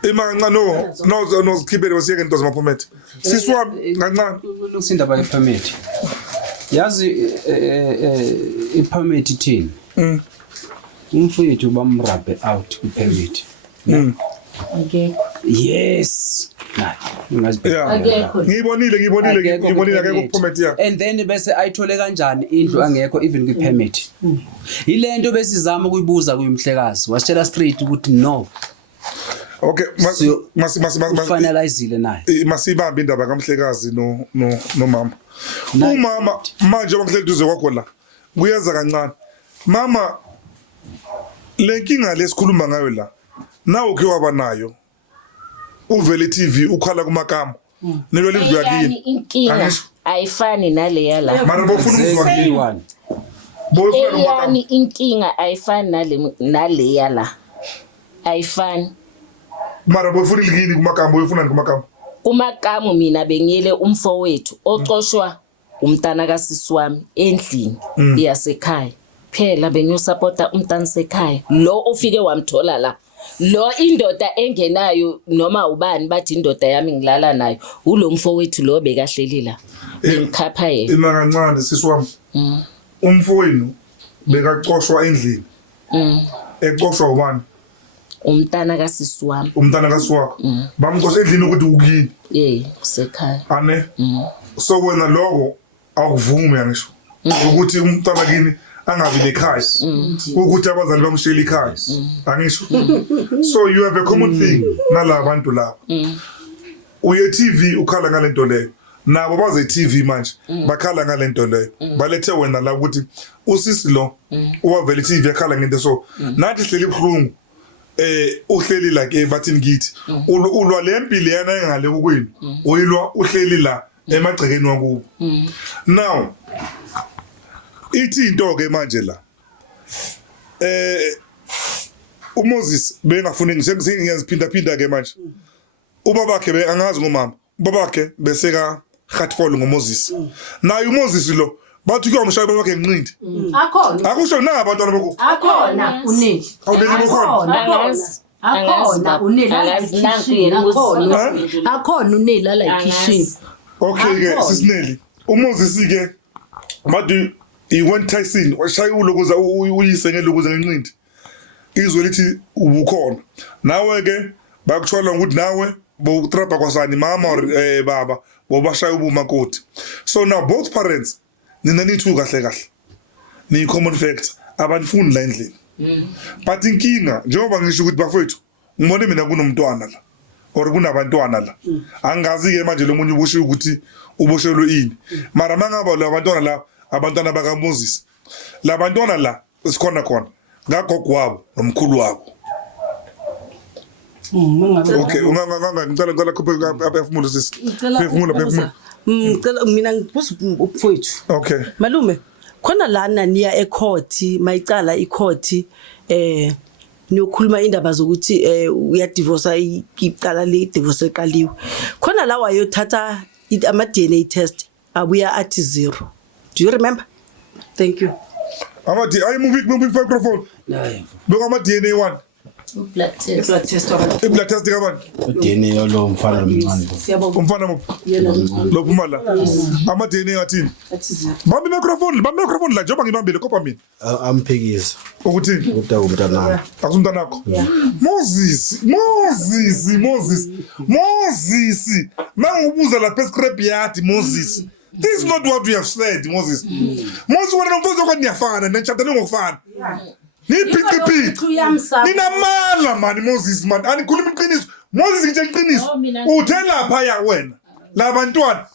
imanga no sikhibele wasiyeke into zamaphomet siswami ngancane Lusindaba ye-permit. Yazi i-permit ithini? Umfowethu bamrabhe out ku-permit. Yes. Akekho. ngiyibonile akekho ku-permit yakhe And then bese ayithole kanjani indlu angekho even kwi-permit. Yilento besizama ukuyibuza kuyumhlekazi. Wasitshela straight ukuthi no. okay Finalizile naye. masibambe indaba kamhlekazi nomama umama manje abamhleli duze kwakho la kuyenza kancane mama lenkinga lesikhuluma ngayo la nawe ke waba nayo uvele TV ukhala kumakama nelo lindlu yakini Inkinga ayifani naleya la. mara bofuna ukuzwa Eyani inkinga ayifani naleya la. Ayifani. mara bofuna ilini kumakama bofuna kumakama kumakamu mina bengiyele umfowethu ocoshwa umntana kasisi wami endlini yasekhaya phela bengiyosupporta umntana sekhaya lo ofike wamthola la lo indoda engenayo noma ubani bathi indoda yami ngilala nayo ulo mfowethu lo bekahleli la bengikhapha yena ina kancane sisi wami umfowenu bekacoshwa endlini ecoshwa ubani umntana kasisi wami umntana kasisi wakho bamcosha endlini ukuthi ukuyini kusekhaya ane so wena lokho akuvumi ngisho ukuthi umntana kini angabi nekhaya ukuthi abazali bamshiyela ikhaya angisho so you have a common thing nalabantu laba uye TV ukhala ngalento leyo nabo baze TV manje bakhala ngalento leyo balethe wena la ukuthi usisi lo uwavela TV yakhala ngento so nathi hleli ibhlungu uhleli la ke bathini ngithi ulwa lempilo yana engale kukwini uyilwa uhleli la emagcekeni wakubo now ithi into ke manje la uMoses bengafuni ngiyaziphinda ke manje ubabakhe angazi ngomama ubabakhe beseka Hatfall ngoMoses naye uMoses lo bathi kuyomshaya babakhe enqindi Akhona. akusho na abantwana bakho Akhona uneli. Akhona uneli la ekhishini. Akhona uneli la ekhishini. okay ke sisineli uMoses ke bathi iwent Tyson washaya ulokuza uyise ngelokuza ngenqindi izwe lithi ubukhona nawe ke bakuthwala ukuthi nawe bokutrapa kwasani mama or baba bobashaya ubumakoti so now both parents nina nithu kahle ni common factor abanifuni la endlini but inkinga njengoba ngisho ukuthi bafethu ngibone mina kunomntwana la or kunabantwana la angazi ke manje lo munye ubusho ukuthi uboshelwe ini mara mangaba labantwana la abantwana baka Moses labantwana la sikhona khona ngagogo wabo nomkhulu wabo okay ngicela khuphe aphefumulo sisi phefumula ngicela mina ngibuza ubufowethu okay malume khona lana niya ecourt mayicala icourt niyokhuluma indaba zokuthi uyadivorce icala le divorce eqaliwe khona la wayothatha ama DNA test abuya athi 0 do you remember thank you amadi ayi movie microphone hayi beka ama DNA 1 blood test iblood test kabantu DNA yalo mfana nomncane umfana lo phuma la ama DNA athini bambi microphone la njengoba ngibambile kopha mina amphekisa ukuthini utaka umntana akusumntana nakho Moses mangubuza la prescribe yathi Moses this is not what we have said Moses wena nomfuzo kwaniyafana nentshatana ngokufana niphiciphici ninamala mani Moses man anikhuluma iqiniso Moses ngitshe iqiniso uthela phaya wena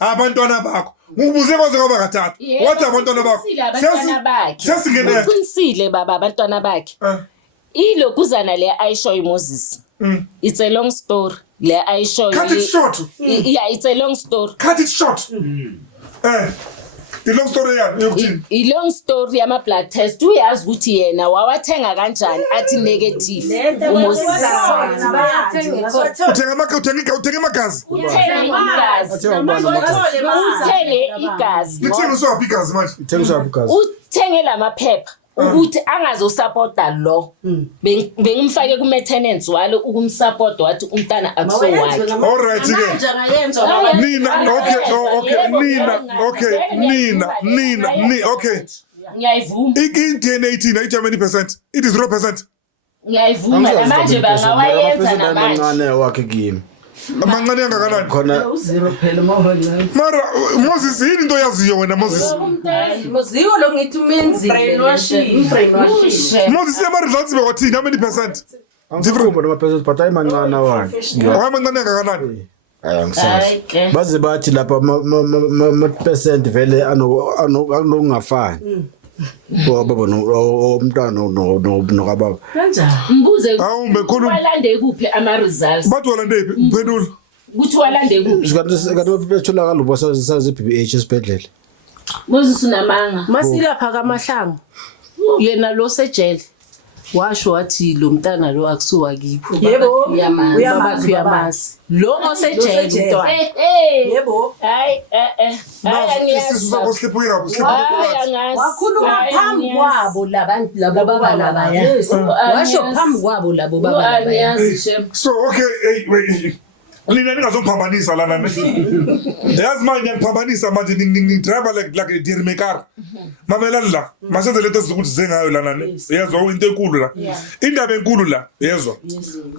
abantwana bakho ngibuze kwaze kwaba kathathu wathi abantwana bakho sesingene uqinisile baba abantwana bakhe ilokuzana le ayisho uMoses it's a long story le ayisho cut it short yeah it's a long story cut it short the long story yokuthini i long story yama blood test uyazi ukuthi yena wawathenga kanjani athi negative uMoses uthenga magazi uthenge igazi lithengiswa waphi igazi manje ithengiswa ubugazi uthenge lamaphepha ukuthi angazosupporta lo bengimfake ku maintenance walo ukumsupport wathi umntana akusowakhe all right ke nina okay ngiyayivuma DNA 18 ayithi how many percent it is 0% ngiyayivuma manje bangawayenza namanje amancane wakhe kimi amancane angakanani khona U0 phela mawona. mara Moses yini into yaziyo wena Moses Muziyo lo ngithi umenzi. Brainwashing. Moses yama results bekwathini how many percent different but ama-percent but ayimancane wakhe amancane angakanani angisazi baze bathi lapha ama-percent vele anokungafani baba umntwana nokababa Kanjani? mbuze awu mekhulu walande kuphi ama results bathi walande phi uphendula ukuthi walande kuphi kanti betholakala ubosazi BBH esibhedlela Moses unamanga Masilapha kaMahlangu. Yena lo sejele. washo wathi lo mntana lo akusuwa kikho Yebo, uyamazi uyamazi lo osejele mntwana Yebo. Hayi Isisu sakho sliphuke kabi, sliphuke kabi. Wakhuluma phambi kwabo labantu labo baba labaya. Washo phambi kwabo labo baba labaya. angiyazi shem. So okay, wait. Nina ningazongiphambanisa lana ne. Yazi manje ngiyangiphambanisa manje ni driver like dear maker. Mamelani la, masenze lento ezokuthi zengayo lana ne. Uyezwa into enkulu la. Indaba enkulu la, uyezwa.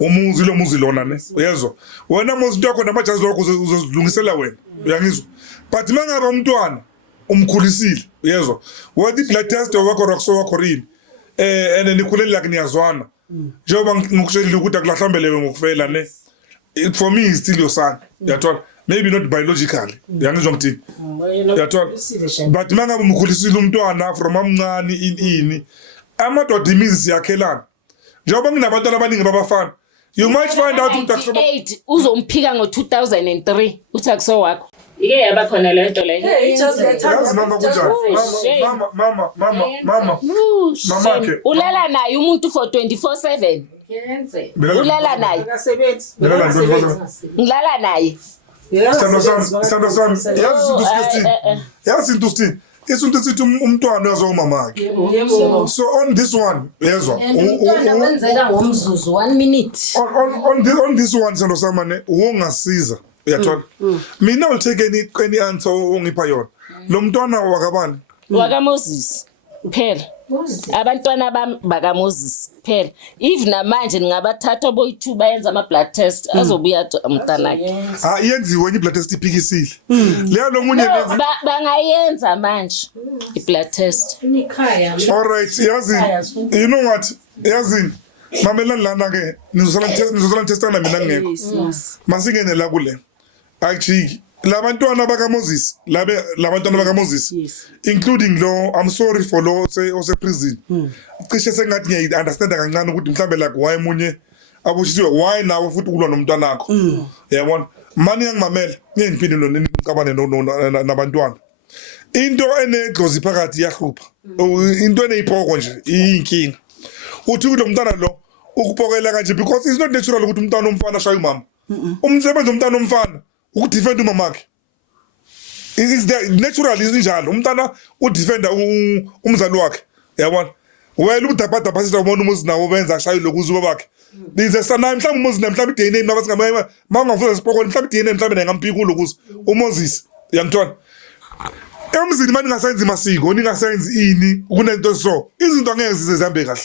Umuzi lona ne. Uyezwa. Wena muzi into yakho namajazi wakho uzozilungisela wena. Uyangizwa. But mangaba umntwana umkhulisile, uyezwa. Wathi blood test wakho rokuso wakho rini. And nikhuleni like niyazwana. Njengoba ngikushela ukuthi akulahlambelewe ngokufela ne. For me, it's still your son. Maybe not biologically. Yangizwa ngithini? But manga umkhulisile umntwana from amncane ini. Amadoda imizi siyakhelana. Njengoba nginabantwana abaningi babafana. You might find out ukuthi akusoba 98 uzomphika ngo2003 uthi akuso wakho. Ike yaba khona le nto leyo. yazi mama kunjani. Mama. Mama ke. Ulala naye umuntu for 24/7. Ulala naye. Ngilala naye. Sando sami. Yazi into Steve. Isunto sithi umntwana uyazwa umama wakhe. So on this one, uyezwa. Wenzeka ngomzuzu 1 minute. On this one sando samane ungasiza. Uyathola. Mina will take any answer ongipha yona. Lo mntwana wakabani? Waka Moses. Phela. Abantwana baka Moses. Phela. If namanje ningabathatha boyi2 bayenza ama blood test azobuya umntanakhe. Yenziwe nye blood test iphikisile. Leya lo munye lenza. Bangayenza manje i blood test. All right, yazi. You know what? Yazi. Mamelani lana ke nizosala testana mina ngekho. Masingene la kule. Actually labantwana baka Moses labantwana baka Moses including lo I'm sorry for lo ose prison cishe sengathi ngiya understand kancane ukuthi mhlambe like why munye abushiwe why nawe futhi ukulwa nomntwana wakho yabona mani ngimamela ngiyimpilo nikabane nabantwana into eneglozi phakathi yahlupha into eneyiphoko nje iyinkinga uthi lo mntwana lo ukupokela kanje because it's not natural ukuthi umntwana omfana shaye umama umsebenzi umntwana omfana ukudefend umama wakhe is the natural isinjalo umntana udefenda umzali wakhe yabona wena udabhada basiza ubona umuzi nawo benza shaye lokuzuba bakhe bize sana mhlawumbe umuzi namhlawumbe DNA nabasingamama mangavuza sipoko mhlawumbe DNA mhlawumbe ngampika ukulokuzo uMoses yamntwana emzini manje ngasenza imasiko ningasenzi ini kunento so izinto angeke zize zihambe kahle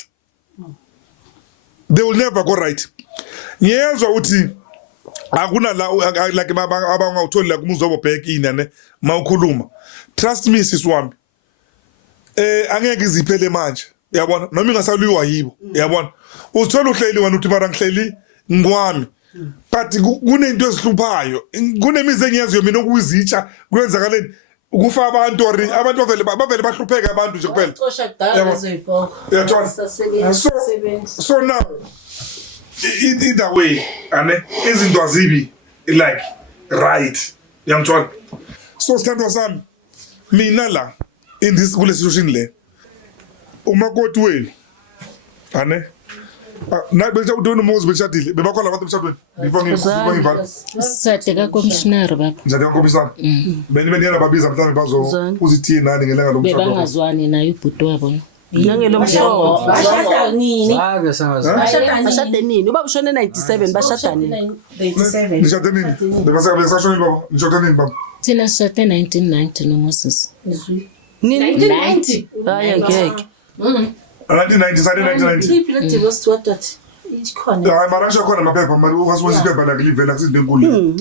they will never go right ngiyezwa uthi akuna la like abangawutholi la kumuzi wabobhek inane mawukhuluma trust me siswami angeke iziphele manje yabona noma ingasaluyiwa yibo yabona uthola uhleli wena uthi mara ngihleli ngwami but kunento ezihluphayo kunemizi engiyaziyo mina ukuzitsha kwenzakaleni ukufa abantu bavele bahlupheka abantu nje kuphela so now either way ane izinto azibi like right yamthola so sithandwa sami mina la in this kule situation le umakoti wenu ane na bese udona uMoses beshadile bebakhona abantu beshadweni before ngivala Sade ka commissioner baba. njani yankombisana beni babiza mhlawumbe bazo uzithini nani ngelanga lo mshado Bebangazwani naye ubhuti wabo. Nangelo mhlobo. bashada nini Ake sangazi. Bashade nini? Uba ushone 97 bashada nini? 87 nishade nini besashoni baba nishade nini baba Thina sishade 1990 noMoses. 1990. Hayi ngeke. 1990 sade 1990 people divorced what ikhona hayi mara ngisho khona maphepha mara ukasibona iphepha la kulivela kusinto enkulu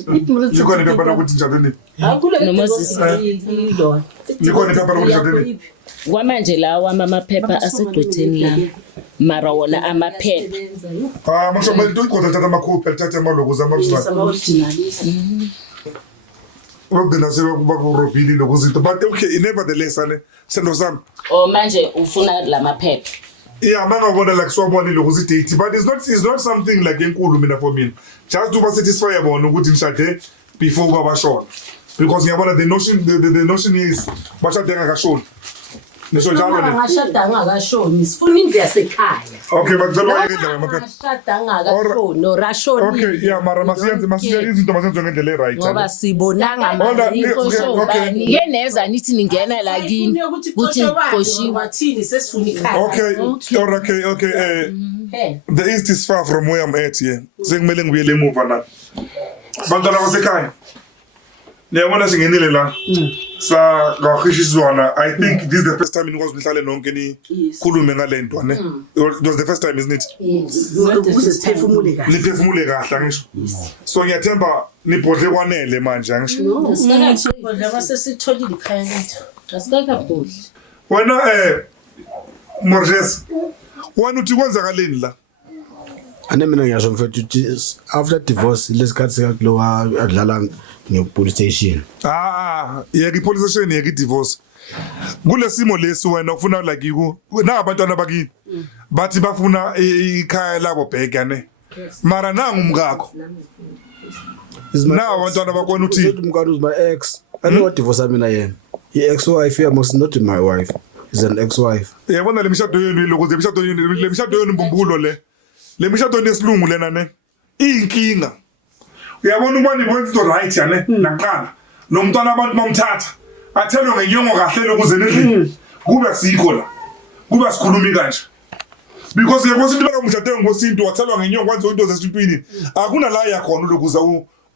likhona iphepha la ukuthi njalo nini akule noMoses. ilona likhona iphepha la ukuthi njalo nini Kwamanje lawa amaphepha asedwetheni la. Mara wona amaphepha. masho manje uyiqonda thatha amakhophi thatha amalogo zamabuzwana ukugcina sekuba kurobhili lokuzinto but okay nevertheless ane sendo sami Manje ufuna lamaphepha. yeah mangabona like swabonile ukuthi date but it's not something like enkulu mina for mina just to be satisfied bona ukuthi ngishade before babashona because ngiyabona the notion is bashade ngakashona Nisho njalo Mama ne. ngashada angakashoni sifuna indlu yasekhaya. Okay, bakuzoba ngendlela yamaphepha. Ngashada angakashoni orashoni. Okay, yeah, mara masiyenze izinto masenze ngendlela right. Ngoba sibonanga Okay. Ngeke neza nithi ningena la kini ukuthi Qoshiwe wathini sesifuna ikhaya. Okay. The east is far from where I'm at here. Sekumele ngibuyele emuva la. Bantwana basekhaya. Niyabona singenile la. Sa ngakhishiswana. I think this is the first time nikwazi nihlale nonke ni khulume ngale nto ne. It was the first time, isn't it? Ukuze siphefumule kahle. Niphefumule kahle ngisho. So ngiyathemba nibhodle kwanele manje ngisho. Laba sesitholile ikhaya lethu. Asikakabuhle. Wena Morjes. Wena uthi kwenzakaleni la? Ane mina ngiyasho mfethu ukuthi after divorce lesikhathi sikakulo adlala ngepolice station. Yeke ipolice station yeke divorce. Kulesimo lesi wena ufuna like yiku na abantwana bakini. Bathi bafuna ikhaya labo bheka ne. Mara nangu umkakho. Na abantwana bakwena uthi umkakho is my ex. I know what divorce mina yena. Ex-wife here must not my wife. Is an ex-wife. Yabona le mishado yenu lokuze le mishado yenu mbumbulo le. Le mishado nesilungu lena ne. Inkinga. Uyabona uma nibona into right yane naqala. Nomntwana abantu bamthatha. Athelwe ngenyongo kahle lokuze nendlini. Kube sikho la. Kube sikhulumi kanje. Because yebo sinto bakamshade ngosinto wathelwa ngenyongo kwanze into zesintwini. Akuna la yakhona lokuza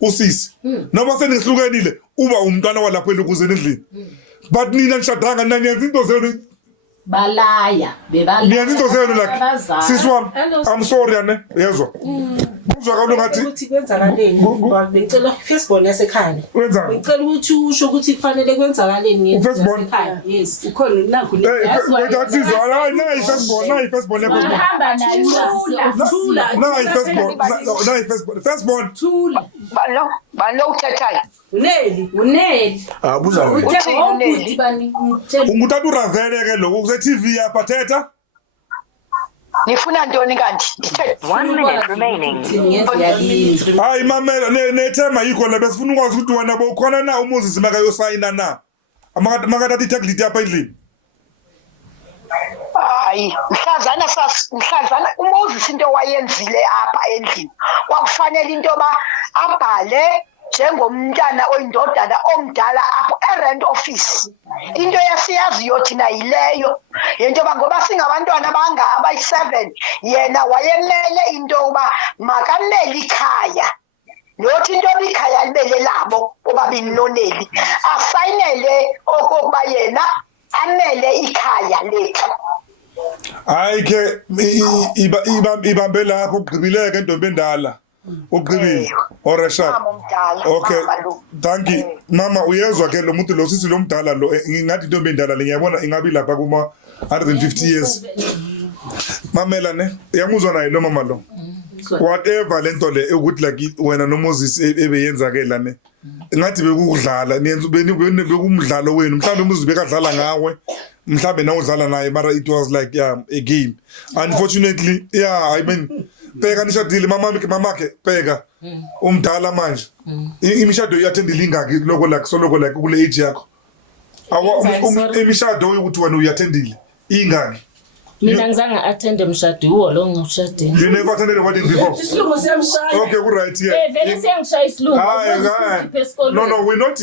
usisi. Noma senislukenile uba umntwana walapha lokuze nendlini. But nina nishadanga nanyenza into zenu balaya bebalaya. Niyenza into zenu like sis wami. I'm sorry ane yezwa. Kuzwa kabuhlungu ngathi ukuthi kwenzakaleni ngoba ngicela firstborn yasekhaya. Wenza. Ngicela ukuthi usho ukuthi kufanele kwenzakaleni yasekhaya. Yes, ukhona nakho le. Wait, sizwa nayi firstborn yakho. Hamba nayo Thula. Firstborn. Thula. Balo uthathayo. Uneli. Buza wena. ukuthi bani Unguthatha urazele ke lokho kuse TV yapha thetha. Nifuna ntoni kanti? 1 minute remaining. Hayi mamela nethema yikho la besifuna ukwazi ukuthi wena bowukhona na uMoses makayosayina na. Amakathatha iTaglit yapha endlini. Hayi, mhlazana uMoses into wayenzile apha endlini. Kwakufanele into abhale njengomntana oyindodana omdala apho erent office. Into yasiyaziyo thina yileyo. Yento ngoba singabantwana abayi7 yena wayemele into oba makamele ikhaya. Nothi into ikhaya libele labo obabini noneli. Asayinele okokuba yena amele ikhaya lethu. Hayi ke ibambe lapho ugqibileke entombi endala. Ugqibile. Orashap. Okay. Thank you. Mama uyezwa ke lo muntu lo sisi lo mdala lo ngathi intombi endala le ngiyabona ingabi lapha kuma 150 years. Mamela ne yamuzwa naye lo mama lo. Whatever lento le ukuthi like wena no Moses ebeyenzakela ne. Ngathi bekudlala niyenza bekumdlalo wenu mhlawumbe uMoses bekadlala ngawe. Mhlawumbe na udlala naye but it was like a game. Unfortunately I mean Pega nishadile mamakhe pega umdala manje imishado uyathendile ingaki lokho like soloko like kule age yakho imishado ukuthi wena uyathendile ingaki mina ngizange attend umshado uwo lo ngishadile. You never attended a wedding before? Isilungu siyamshaya. Okay, good right here. Vele siyangishaya isilungu. No, we're not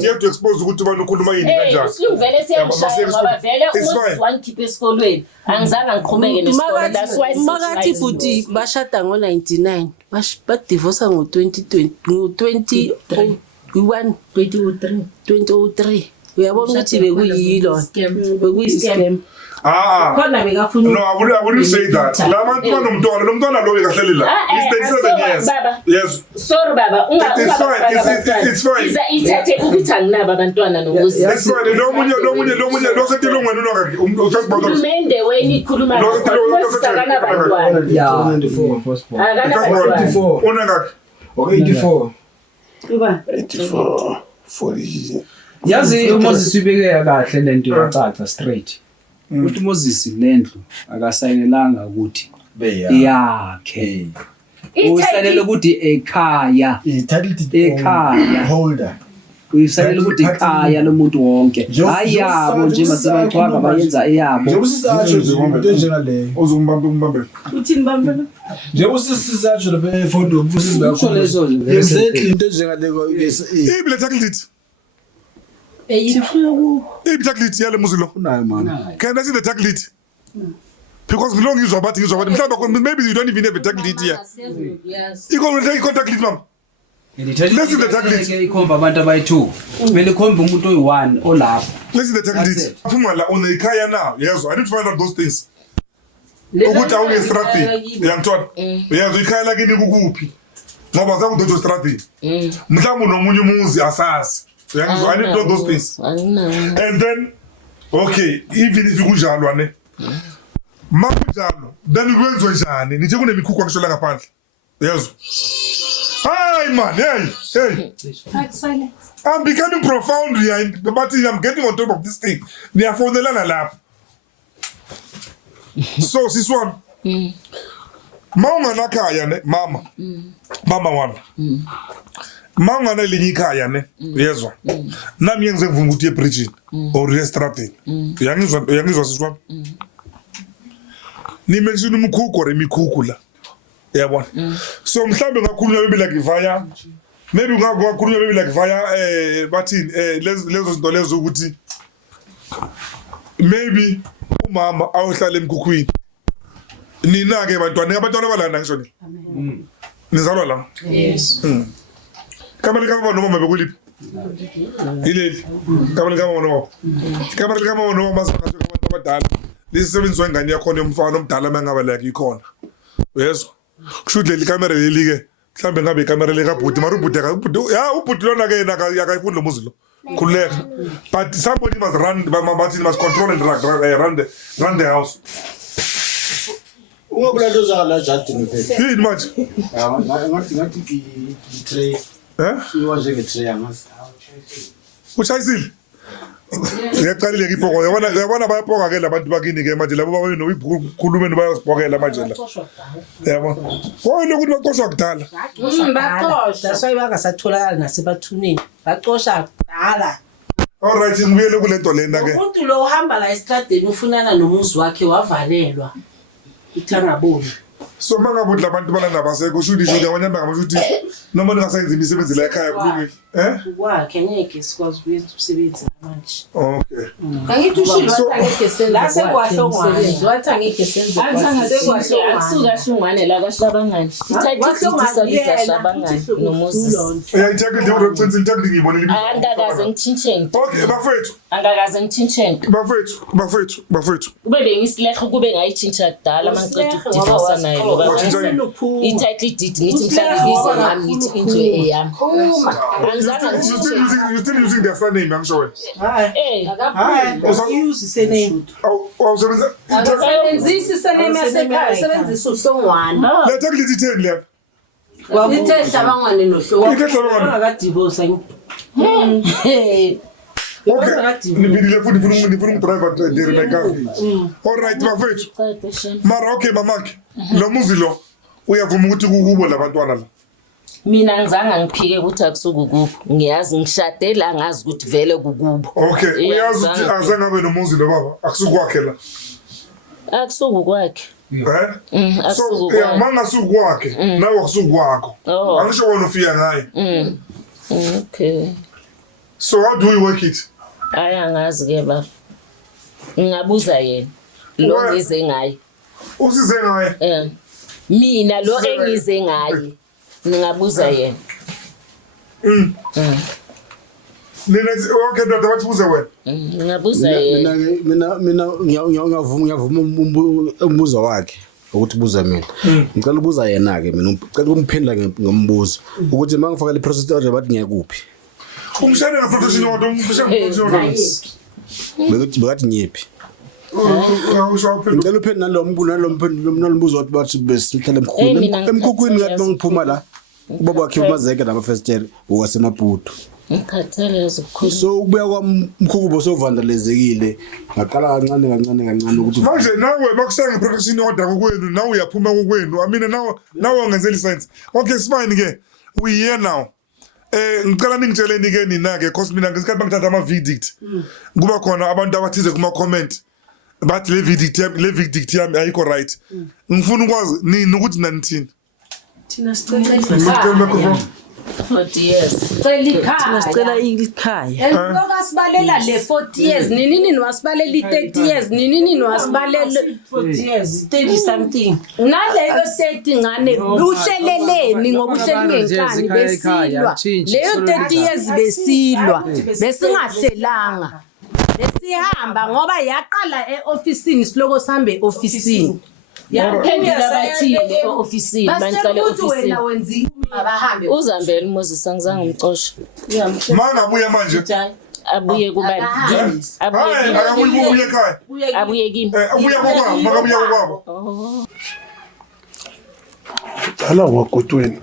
here to expose ukuthi abantu ukhuluma yini kanjani. Isilungu vele siyangishaya ngoba vele uMoses wangikhipha esikolweni. Angizange ngiqhubeke nesikole. That's why Makathi futhi bashada ngo99 badivorce ngo2020 2003 uyabona ukuthi bekuyilo bekuyi-scam. Khona bekafuna. No, I wouldn't say that. Labantu banomntwana, lo mntwana lo bekahlela la. He's 37 years. Yes. Sorry baba, It's fine. Ithathe ukuthi anginabo abantwana noMoses. It's fine. Lo munye lo setilongweni no first born. Umende weni ikhuluma noMoses akana abantwana. Yeah. 94 first born. Una ngakhi? Okay, 84. Uba 84. 40. Yazi uMoses ubeke kahle lento yacaca straight. Uthi uMoses nendlu akasayinelanga ukuthi yakhe. Usayinele ukuthi ekhaya. Title Ekhaya. holder. uyisalela ukuthi ikhaya lomuntu wonke hayi yabo nje masebaqhwanga bayenza eyabo njengoba sisatsho into njengaleyo umbambe uthini bambela njengoba sisatsho lapha efondo umfundisi kusho lezo exactly into njengaleyo ibile tackle ibitakliti yale muzi lo unayo man can I see the tackle because ngilong ngizwa bathi mhlawumbe maybe you don't even have a tackle here i-contact mama let's see the tackle ikhomba abantu abayi-2 kumele ikhombe umuntu oyi-1 olapho let's see the tackle aphuma la on ekhaya now yezwa I need to find out those things ukuthi awuye-stratini uyangithola uyezwa ikhaya lakini kukuphi ngoba zakudojo stratini mhlawumbe nomunye umuzi asazi I need to know those things and then okay even if kunjalo ne makunjalo then kwenziwe njani nithe kunemikhukhu angishola ngaphandle yezwa hi man hey I'm becoming profound here but I'm getting on top of this thing niyafonelana lapho so siswami mawunganakhaya ne mama wami mangana linye ikhaya ne yezwa nami yengize ngivuma ukuthi ebridging or restaurant uyangizwa siswami ni mention umkhukhu or imikhukhu la yabona so mhlambe ngakhulunywa maybe like via maybe ngakhulunywa maybe like via bathini lezo zinto lezo ukuthi maybe umama awuhlala emkhukhwini nina ke abantwana abalanda ngisho ni nizalwa la yes kamali kama noma bekuliphi ileli kamali kama noma kamali kama noma masakho abantu abadala lisebenziswa ingane yakho yomfana omdala mangaba like ikhona yezwa kushudlela ikamera leli ke mhlambe ngabe ikamera le kabhuti mara ubhuti ya ubhuti lona ke akayifundi lo muzi lo khuleka but somebody must must control and run the house ungabulandoza la jardini phela yini manje ngathi tray iwanje ngetray angazi uchayisile ngiyaqalile ngipoko yabona bayapoka ke labantu bakini ke manje labo babe noyikhulumeni bayasipokela manje la yabona wona ukuthi baqoshwa kudala baqosha so bangasatholakala nasebathuneni baqosha kudala all right ngibuyele kule nto lena ke umuntu lo uhamba la estradeni ufunana nomuzi wakhe wavalelwa uthangaboni so mangabuthi labantu balana basekho shuthi nje ngabanyamba ngamuthi noma ningasayenza imisebenzi la ekhaya kulungile kwakhe ngeke sikwazi ukwenza umsebenzi manje okay angithi ushilo wathi senze la sekwahlongwana wathi angeke senze akusuka hlungwane la kwahlabangani ithathe hlabangani noMoses uyayitheka nje urepresent intake ngibonela angakaze ngitshintshe okay bafethu angakaze ngitshintshe bafethu kube bengisilehle kube ngayitshintsha kudala mangicela ukudivorce nayo ngoba i-title deed ngithi mhlawumbe ngami ngithi indlu eyami angizange ngitshintshe you still using their surname I'm sure use surname awusebenzisi surname yasekhaya usebenzisa uhlongwana la take litheni la lithe hlabangwane nohlongwana akadivorce okay nibidile futhi ngifuna umdriver there my car all right bafethu mara okay mamake lo muzi lo uyavuma ukuthi kukubo labantwana la mina ngizange ngiphike ukuthi akusukukubo ngiyazi ngishade la ngazi ukuthi vele kukubo okay uyazi ukuthi azange abe nomuzi lo baba akusukwakhe la akusukwakhe so yeah manga sukwakhe nawe akusukwakho angisho wona ufika ngaye okay so how do we work it ayangazi ke baba ngingabuza yena lo ngize ngaye usize ngaye mina lo engize ngaye ningabuza yena nina okay ndoda bathuze wena ngingabuza yena mina ngiyavuma umbuzo wakhe ukuthi buza mina ngicela ubuza yena ke mina ngicela umphendula ngombuzo ukuthi mangifaka le process order bathi ngiyakuphi umshane professional bekathi nyephi ngicela uphendula nalombuzo wathi bathi besihlala emkhukhwini ngathi bangiphuma la ubaba wakhe umazeke namafesteri wasemaputo ngikhathele zokukhuluma so ukubuya kwamkhukhubo sovandalizekile ngaqala kancane ukuthi manje nawe bakusanga professional order kokwenu nawe uyaphuma kokwenu I mean nawe ungenzeli science okay it's fine ke we here now ngicela ningitsheleni ke nina ke cause mina ngesikhathi bangithatha ama verdict kuba khona abantu abathize kuma comment bathi le verdict yami ayikho right ngifuna ukwazi nini ukuthi nanithini thina sicela 40 years sicela ikhaya ngoba sibalela le 40 years nini wasibalela i30 years nini wasibalela 40 years 30 something naleyo 30 ngane uhleleleni ngoba uhleli ngenkani besilwa leyo 30 years besilwa besingahlelanga besihamba ngoba yaqala eofisini siloko sihambe eofisini yaphendula bathile eofisini banicale eofisini wena wenzi abahambe uzambele Moses angizange umcoshe mangabuya manje abuye kubani akabuye ekhaya abuye kimi abuye kokwabo makabuye kokwabo hala wakotweni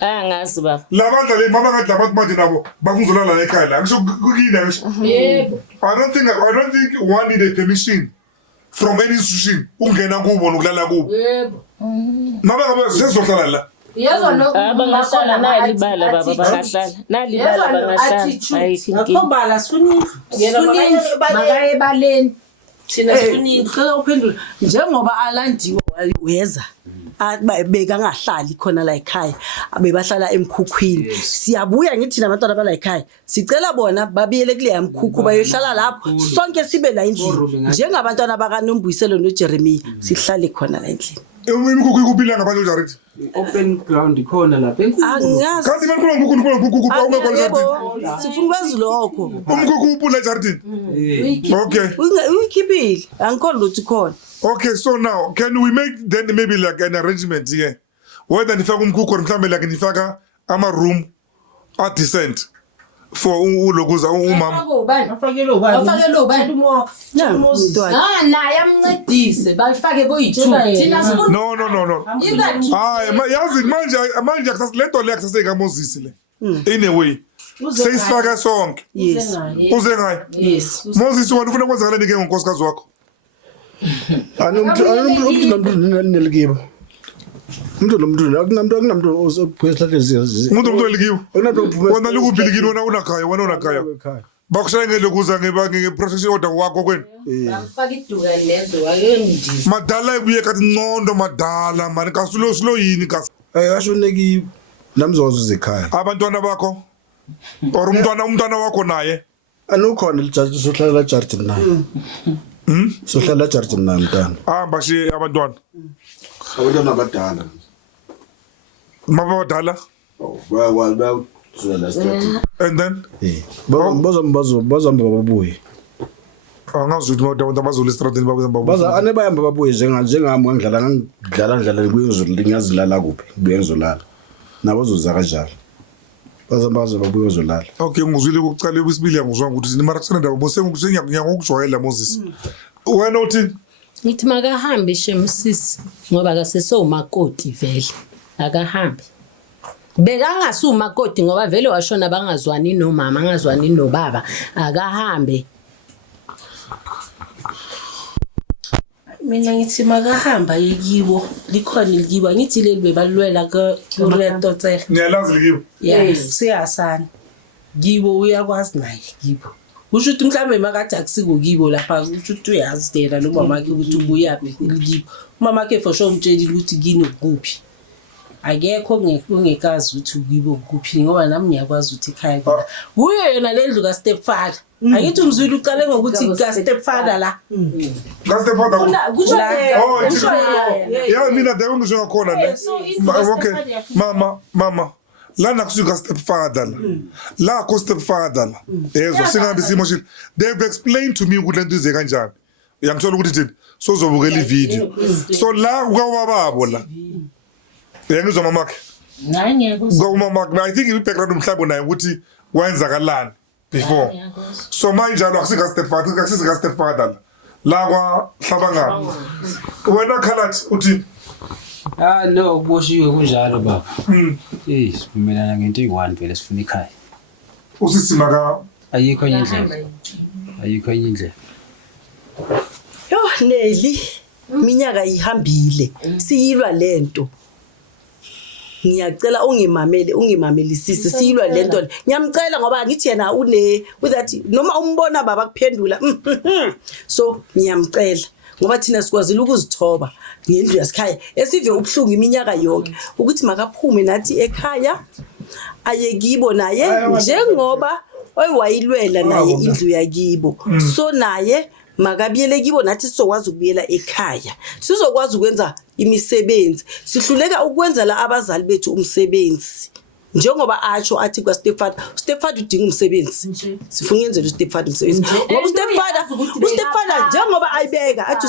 angazi baba labandla le mama ngathi labantu manje nabo bakuzolala la ekhaya la ngisho kuyini ngisho yebo I don't think one need a permission from any institution ungena kubo nokulala kubo yebo mama ngabe sezohlala la yezwa bangahlala nalibala baba bangahlala nalibala bangahlala ayikho akobala sifuni makaye baleni thina sifuni ngicela uphendula njengoba alandiwe weza bekangahlali khona la ekhaya abebahlala emkhukhwini siyabuya ngithi nabantwana bala ekhaya sicela bona babiyele kule yamkhukhu bayohlala lapho sonke sibe la endlini njengabantwana bakaNombuyiselo noJeremia sihlale khona la endlini imikhukhu ikupila ngabantu Jared open ground khona lapha angazi kanti bankulunkulu sifuna kwazi lokho umkhukhu upula Jared okay uyikhiphile angikhona lutho khona. Okay, so now can we make then maybe like an arrangement here whether nifaka umkhukhu mhlambe like nifaka ama room are decent for ulokuza umama afakele ubani naye amncedise bayifake boyi2 thina sifuna no hayi yazi manje akusasilento le akusaseka Moses le in a way seyisifaka sonke Yes. uze ngayi yes Moses wena ufuna kwenzakala nike ngonkosikazi wakho nelikibo umuntu akunamntu osophuyehlahlezi umuntu elikiwo wona likuphilikini wona unakhaya bakushaya ngelokuza ngeprotection order wakho kwena bafaka iduka lezo wayendisa madala ibuye kathi ncondo madala mani kasulo yini kasi ashoneki namzozo zekhaya abantwana bakho or umntwana wakho naye anukhona lijaji sohlala la Jardim naye sohlala la Jardim naye mntana hamba shi abantwana abadala mama badala bayazula Jardim and then bazamba babuye angazi ukuthi abantu abazula estradini ane bayamba babuye njengami ngidlala kuyenzulu ngiyazilala kuphi kubuye ngizolala nabo zoza kanjalo bazabazo babuye zolala okay ngizwile ukucala wesibili ngizwa ukuthi mara kusena ndaba bose ngiyangokujwayela Moses wena uthi ngithi makahambe shemsisi ngoba akasesowumakoti vele akahambe bekangasuma koti ngoba vele washona bangazwani nomama angazwani nobaba akahambe mina ngithi makahamba yikibo likhona likibo ngithi leli bebalwela ka kureto tse ngiyalazi likibo yes siyasana kibo uyakwazi naye kibo usho ukuthi mhlambe makade akusikukibo lapha usho ukuthi uyazi dela nomama wakhe ukuthi ubuya phi likibo umama wakhe for sure umtshelile ukuthi kini ukuphi akekho ungekazi ukuthi ukibo ukuphi ngoba nami ngiyakwazi ukuthi ekhaya kuyo yona lendlu ka stepfather angithi umzwili uqale ngokuthi ka stepfather la ka stepfather kusho yeah mina dewe ngisho ngakhona ne okay mama lana kusuka stepfather la ko stepfather yezo singabe simoshile they've explained to me ukuthi lento ize kanjani uyangithola ukuthi thini sozobukela ivideo so la kwababo la yangizwa mamakhe ngomama I think ibackground umhlabo naye ukuthi wenzakalani before so manje lo akusika stepfather la kwa hlabangana wena khalathi uthi no kuboshiwe kunjalo baba sivumelana ngento eyi1 vele sifuna ikhaya usisimaka ayikho enye indlela Yo Neli minyaka ihambile siyilwa lento ngiyacela ungimamelisise silwa lento le ngiyamcela ngoba ngithi yena une with that noma umbona baba kuphendula so ngiyamcela ngoba thina sikwazile ukuzithoba ngendlu yasikhaya esive ubhlungu iminyaka yonke ukuthi makaphume nathi ekhaya aye kibo naye njengoba wayilwela naye indlu yakibo so naye makabiyele kibo nathi sizokwazi ukubuyela ekhaya sizokwazi ukwenza imisebenzi sihluleka ukwenza la abazali bethu umsebenzi njengoba atsho athi kwa Stepfather udinga umsebenzi sifuna yenzela uStepfather umsebenzi ngoba uStepfather njengoba ayibeka athi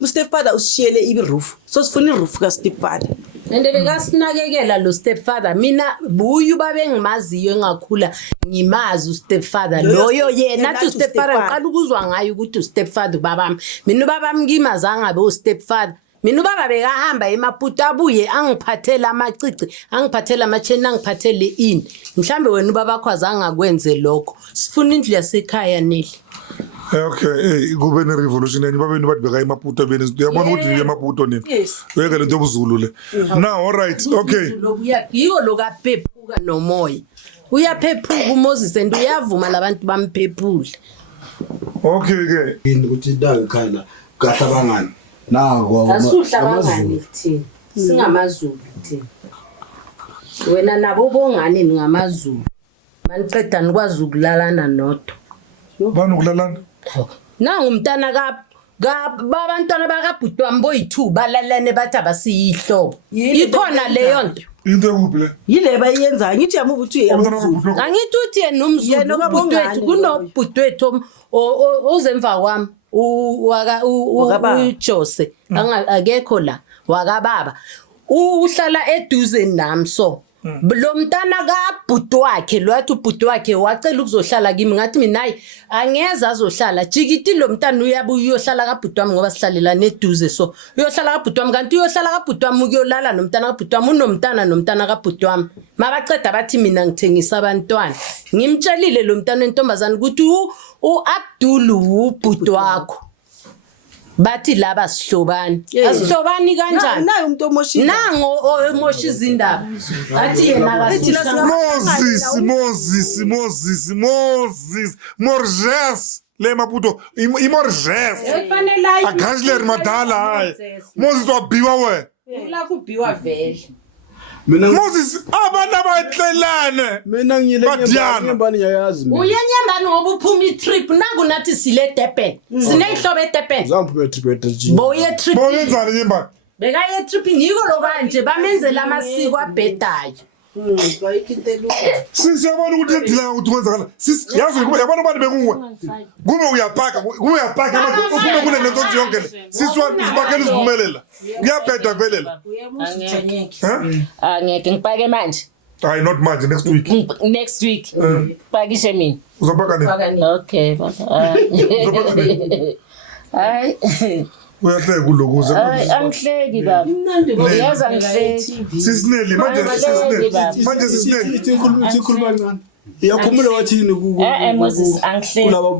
uStepfather usishiyele iroof so sifuna iroof ka Stepfather ende bekasinakekela lo stepfather mina buyu babengimaziyo engakhula ngimazi uStepfather loyo yena athi uStepfather uqala ukuzwa ngayo ukuthi uStepfather ubabami mina ubabami ngimazanga be uStepfather mina ubaba bekahamba eMaputo abuye angiphathela amacici angiphathela amacheni angiphathele ini mhlambe wena ubaba wakho azangakwenze lokho sifuna indlu yasekhaya neli okay kube ne revolution yani babeni bathi beka eMaputo beni uyabona ukuthi nje eMaputo nini uyeke lento yobuzulu le now all right okay yiko lokaphephuka nomoya uyaphephuka uMoses and uyavuma labantu bamphephule okay ke yini ukuthi ndangikhala kahla bangani nako asuhla bangani thina singamazulu thina wena nabo bongani ningamazulu maniqeda nikwazi ukulalana nodwa bani ukulalana nangu umntana babantwana bakabhuti wami boyi2 balalane bathi abasiyihlobo ikhona leyo nto into ekuphi le yile bayenza ngithi yamuva uthi angithi uthi yena umzulu ubhuti kunobhuti wethu ozemva kwami uJose akekho la wakababa uhlala eduze nami so lo mntana kabhuti wakhe lo yathi ubhuti wakhe wacela ukuzohlala kimi ngathi mina hayi angeze azohlala jikiti lo mntana uyabuya uyohlala kabhuti wami ngoba sihlalelana eduze so uyohlala kabhuti wami kanti uyohlala kabhuti wami ukuyolala nomntana kabhuti wami nomntana kabhuti wami mabaqeda bathi mina ngithengisa abantwana ngimtshelile lo mntana entombazana ukuthi uAbdul ubhuti wakho bathi laba sihlobani asihlobani kanjani naye umuntu omoshile nango omosha izindaba athi yena akasihlala Morges le Maputo Morges efanele agashler madala hayi Moses wabiwa we la kubiwa vele mina Moses abantu abahlelane mina ngiyelengembani ngiyayazi mina uyenyembani ngoba uphuma itrip nangu nathi sile Durban sinehlobo eDurban zamphuma itrip eDurban boye trip boyenzani nyembani beka ye trip ngiko lo kanje bamenzela amasiko abhedayo siyabona ukuthi edila ukuthi kwenzakala yazi yabona abantu bekuwe kume uyapaka uphume kule lento yonke le sibakela isivumelela kuyabheda velela angeke ngipake manje hayi not manje next week pakishe mina uzopaka nini okay baba hayi uyahleka kulokuze angihleki baba uyazi angihleki sisineli manje sisineli ikhuluma kancane iyakhumula wathini Moses angihleki kulaba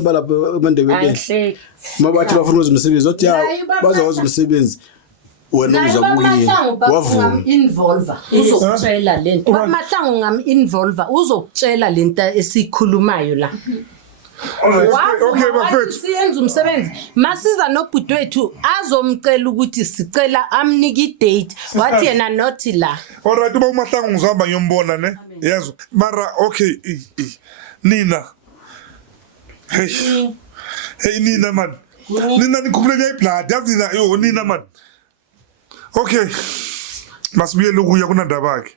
balapha eMandebele angihleki mabathi bafuna ukuzimsebenzi othi ya bazakwazi umsebenzi wena uzakuyini wavuma involver uzokutshela lento mahlangu ngam involver uzokutshela lento esikhulumayo la okay bafethu siyenza umsebenzi masiza nobhuti wethu azomcela ukuthi sicela amniki date wathi yena not la alright uba umahlangu ngizihamba ngiyombona ne yazo mara okay nina hey nina man nina nikhuphule iblood yazi nina yo nina man okay masibuyele ukuya kunandaba yakhe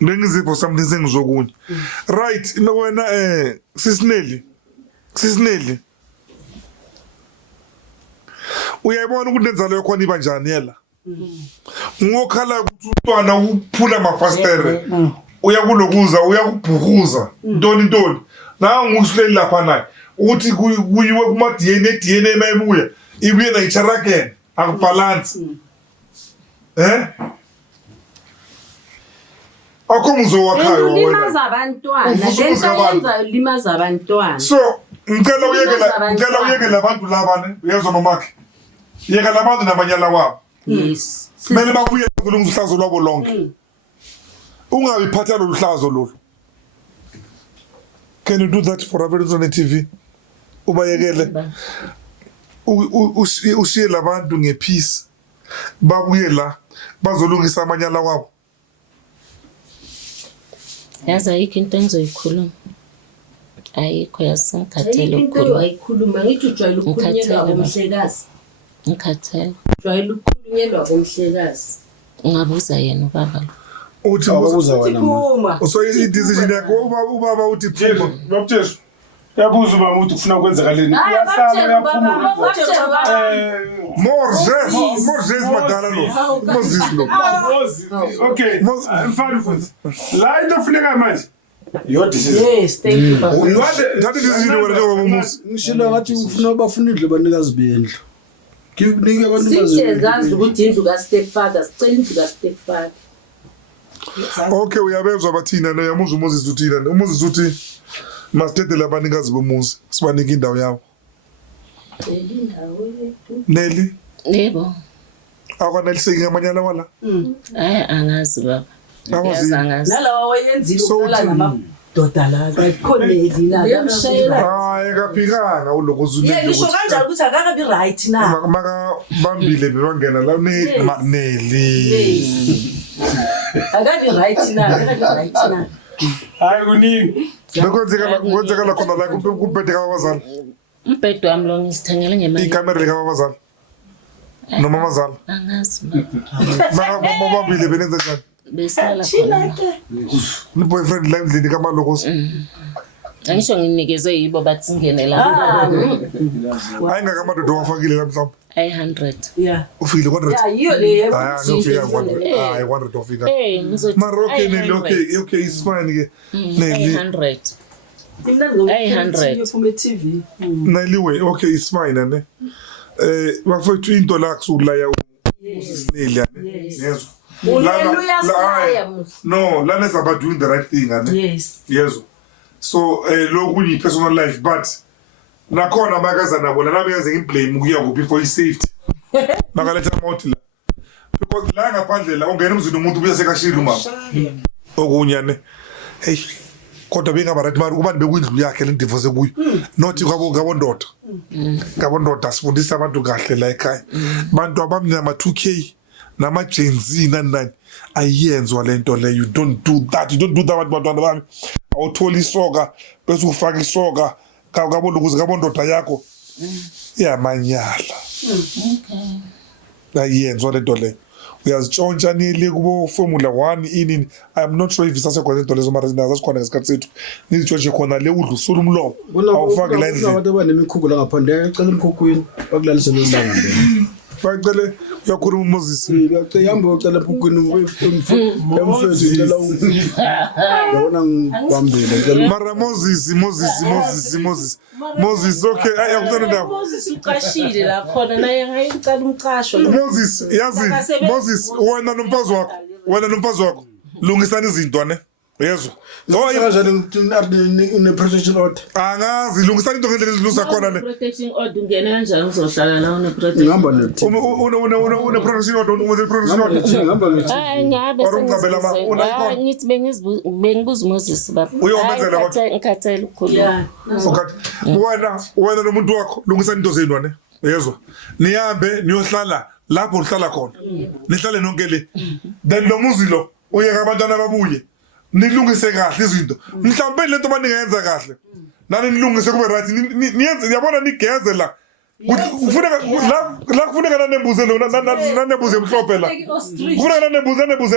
bengize for something sengizokunye right wena sisineli uyayibona ukuthi nenza leyo khona iba njani yela ngokhala ukuthi umntwana uphula amafastere uyakulokuza uyakubhukuza ntoni nawe nguhleli lapha naye uthi kuyiwe kuma DNA mayibuya ibuye na icharaken akubalance akomuzo wakhayo wena limaza abantwana lenza limaza abantwana so ngicela uyekela abantu laba ne uyezwa mamakhe yekela abantu nabanyala wabo Yes. Kumele babuye kulungisa uhlazo lwabo lonke. Ungabiphatha lo hlazo lolu. Can you do that for everyone on the TV? Ubayekele. Ushiye labantu ngepeace. Babuye la bazolungisa amanyala wabo. Yazi ayikho into engizoyikhuluma. Ayikho yasingikhathele ukukhuluma. Ayikhuluma ngithi ujwayele ukukhulunyelwa ngomhlekazi. Ngikhathele. Ujwayele ukukhulunyelwa ngomhlekazi. Ungabuza yena ubaba lo. Uthi Awubuza wena mama. Phuma. So i-decision yakho ubaba uthi phuma. Babutheshu. Yabuza ubaba ukuthi kufuna kwenzakaleni. Uyahlala uyaphumula. Moses madala lo. Moses lo. Okay. Mfana futhi. La into funeka manje. Your decision. Yes, thank you baba. That decision wena njengoba umusi. Ngishilo ngathi ufuna bafuna indlu banikazi bendlu. Give nike abantu Siyazazi ukuthi indlu ka stepfather, sicela indlu ka stepfather. Okay, uyabezwa bathina no yamuza uMoses uthina. uMoses uthi masithethe labanikazi bomuzi sibanike indawo yabo. Neli? Yebo. Akwaneliseki ngamanyala wala? Angazi baba. Angazi. Angazi. Nalawa wayenzile ukhala namadoda la kakhonezi la. Hayi kaphikanga uloko uzulile. Yena isho kanjani ukuthi akakabi right na? Maka bambile bebangena la Neli. Akabi right na, akabi right na. Hayi kuningi. Bekwenzekala khona la kumphethe kabazali. Umbhedo wami lo ngisithengele ngemali. Ikamera likabazali. Noma abazali. Angazi baba. Bambile benenza njani? Besala khona. Ni boyfriend la endlini kaMalokosi. Angisho nginikeze yibo bathi singene la. Ayingaka amadoda wafakile la mhlawumbe. 100. Yeah. Ufile 100. Yeah, hiyo le. Ngifika 100. Hayi 100 ufika. Ngizothi. Maroke Neli okay it's fine ke. Neli 100. Mina ngomthini 800. kuma TV. Neli way okay it's fine ne. Bafethu into la kusula ya uSineli yane. Yezwa. No, lana is about doing the right thing ane. Yes. So lokunye personal life but nakhona abakazana bona nabenze imblame kuya kuphi for safety. Nakaletha amount la. Because la ngaphandle la ungena umzini umuntu kuya sekashila umama. Okunyane. Hey. Kodwa bengaba right mara ubani bekuyindlu yakhe le divorce kuyo. Not ngabondoda. Ngabondoda sifundisa abantu kahle la ekhaya. Bantu abamnyama 2K nama Gen Z nani ayenzwa lento le you don't do that bantwana bami awuthola isoka bese ufaka isoka kabona ukuze kabondoda yakho iyamanyala ayenzwa lento le uyazitshontsha nile kubo Formula 1 inini I am not sure if isasekhona into lezo mara zinazo sikhona ngesikhathi sethu nizitshontshe khona le udlusula umlomo awufaki la endlini abantu abanemikhuku la ngaphandle ecela emkhukwini bakulalise lolanga le bacele uyakhuluma uMoses uyacela ucela emkhukwini emfethu ucela yabona ngikwambile mara Moses okay ayakuzona ndaba Moses uqashile la khona naye ngayicela umqasho Moses yazi Moses wena nomfazi wakho lungisana izinto ne yezwa kanjani une protection order angazi lungisana into ngendlela ezilungisa khona le Protection order ungena kanjani uzohlala la une protection ngihamba nethi une protection order une protection order ngihamba nethi ngabe Or ngithi bengibuza Moses baba Uyomenzela kodwa? ngikhathele ukukhuluma okay wena nomuntu wakho lungisana into zenu ne yezwa nihambe niyohlala lapho uhlala khona nihlale nonke le then lo muzi lo uyeka abantwana babuye nilungise kahle izinto mhlawumbe lento baningenza kahle nani nilungise kube right niyenze yabona nigeze la kufuneka la kufuneka nanembuze lo nanembuze emhlophe la kufuneka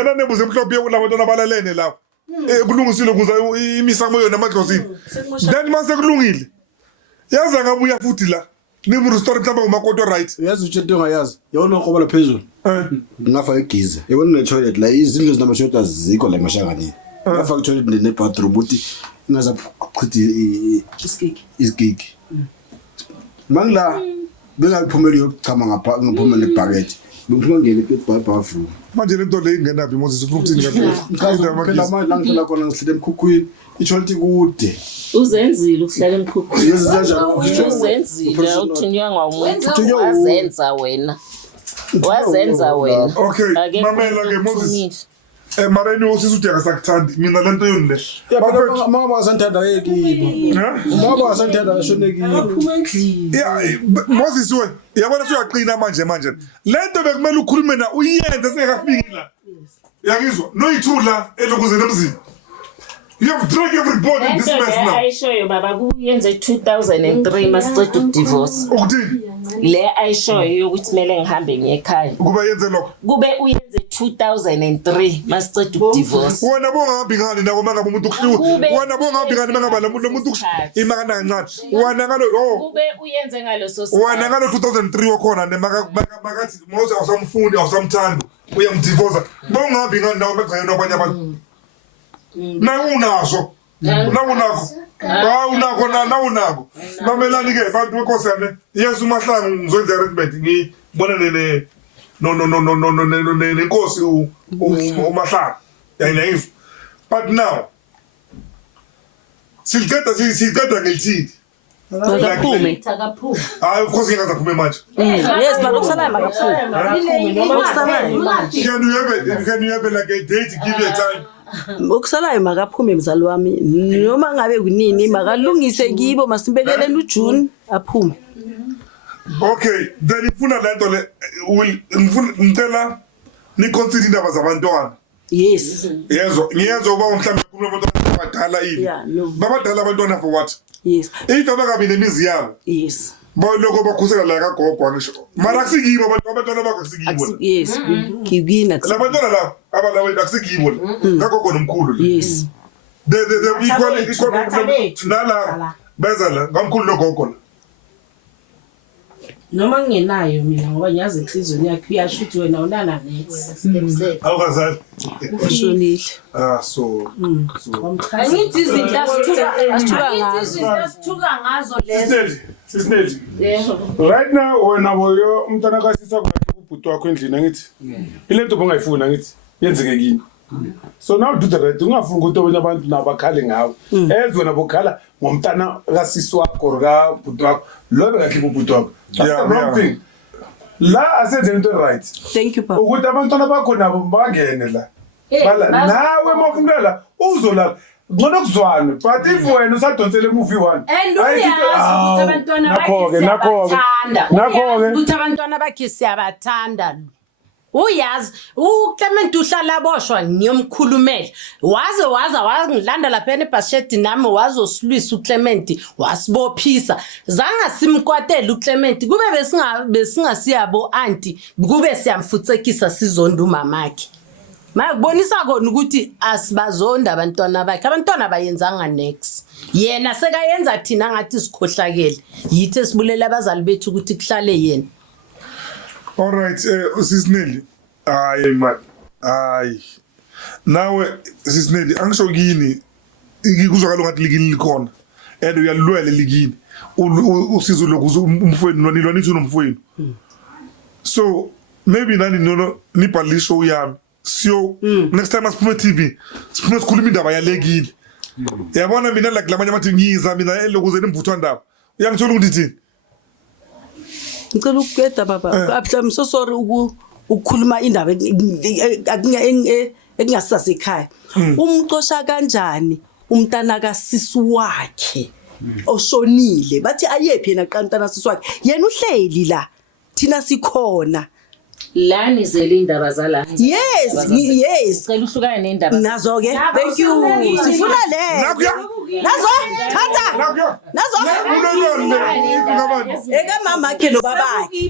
nanembuze emhlophe labantwana balalene la kulungisile kuza imisamo yona amadlozini then mase kulungile yaza ngabuya futhi la nimu restore mhlawumbe umakoto right yazi utshethe ngayazi yabona uqobola phezulu ngafa igiza yabona ne toilet la izindlu zinamashota azikho la emashangani ngafa toilet ne bathroom uthi ingaza chithi isigigi mangla bengaphumeli yokuchama ngapha ngiphuma nebucket bengiphuma ngene bathroom manje lento le ingena phi Moses ukuthini kahle phela manje la ngihlala khona ngihlele emkhukhwini i-toilet kude uzenzile ukuhlala emkhukhwini Yes, uzenzile uthunywa ngawumuntu azenza wena wazenza wena. Okay, Akekho mamela ke umuntu Moses. Mareni usisi uthi akasakuthandi mina lento yoni le. Yabona mama wasantanda yekibo. Mama wasantanda ashonekile. Yeah, Moses we, yabona suyaqina manje. Lento bekumele ukhulume na uyenze singakafiki la. Yakizwa, noyithula elokuze nemzini. You have drunk everybody in this mess now. Ayishoyo baba kuyenze 2003 masiceda ukudivorce. Ukuthini? Le ayishoyo ukuthi kumele ngihambe ngekhaya. Kuba yenze lokho. Kube uyenze 2003 masiceda ukudivorce. Wona bongahambi ngani nako mangabe umuntu ukuhluwa. Wona bongahambi ngani mangabe lo muntu imaka kancane. Wona ngalo Kube uyenze ngalo so. Wona ngalo 2003 wakhona makathi Moses awusamfundi awusamthanda uyamdivorce. Bongahambi ngani nawo begcene nabanye abantu. Nawunazo. Nawunako. Mamelani ke bantu benkosane. Yes uMahlangu ngizwenza arrangement ngibona nenkosi uMahlangu. Yayinayizwa. But now Silgada ngilithini. Akaphume. Hayi of course ngingazaphume manje. Yes, makusalayo makaphume. Can you have like a date to give you a time? Okusalayo makaphume mzali wami noma ngabe kunini makalungise kibo masibekele uJune aphume. Okay, then ifuna lento le ngicela ni consider indaba zabantwana. Yes. Ngiyezwa uba mhlawumbe kukhuluma abantwana abadala yini. Yeah, no. Babadala abantwana for what? Yes. If abakabi nemizi yabo. Yes. Lokho bakhusela la kagogo ngisho. Mara kusikibo abantwana bakho kusikibo. Yes. Kibina. Labantwana la abalawe akusikibo. Kagogo nomkhulu. Yes. The equal nala bezala ngamkhulu nogogo la. Noma ngenayo mina ngoba ngiyazi inhliziyo yakho iyasho ukuthi wena unana next. Awukazali. Ushonile. So. Angithi izinto asithuka ngazo lezo. Sisnedi. Right now wena boyo umntana kasisa kwakhe ubhuti wakho endlini angithi. Ilento bongayifuna ngithi yenzeke kini. So now do the right. Ungafuna ukuthi abanye abantu nabakhale ngawo. Ezwe nabokhala ngomntana kasisi wakho ka bhuti wakho. Lobe kakhipha ubhuti wakho. That's the wrong thing. La asenze into right. Thank you papa. Ukuthi abantwana bakho nabo bangene la. Bala nawe mafungela uzola ngcono kuzwana but if wena usadonsele movie one and uyazi ukuthi abantwana bakhe siyabathanda. Uyazi ukuthi abantwana bakhe siyabathanda. Uyazi uClement uhlala boshwa ngiyomkhulumela waze wangilanda lapha eBasket nami wazosilwisa uClement wasibophisa zanga simkwatela uClement kube besingasiyabo auntie kube siyamfutsekisa sizonda umamakhe makubonisa kona ukuthi asibazonda abantwana bakhe bayenzanga next yena sekayenza thina ngathi sikhohlakele yithi esibulela abazali bethu ukuthi kuhlale yena. All right, Sisneli. Hayi man. Hayi. Nawe Sisneli angisho kini ikuzwakala ngathi likini likhona. Uyalwela likini. Usizo lokuzo umfweni nilwa nithi nomfweni. So maybe nani nono nibhalisho uyami. So next time asiphume TV, siphume sikhuluma indaba yalekile. Yabona mina like lamanye amathi ngiza mina lokuze nimvuthwa ndaba. Uyangithola ukuthi thini? Ngicela ukuqeda baba. I'm so sorry ukukhuluma indaba engasasekhaya. Umxosha kanjani umntana kasisi wakhe oshonile. Bathi ayephi yena qantana sisi wakhe. Yena uhleli la. Thina sikhona. Lani zelindaba zala. Yes. Sicela uhlukane nendaba. Nazo ke. Thank you. Sifuna le. Nazo. Tata. Nazo. Eka mama ke lo babakhe.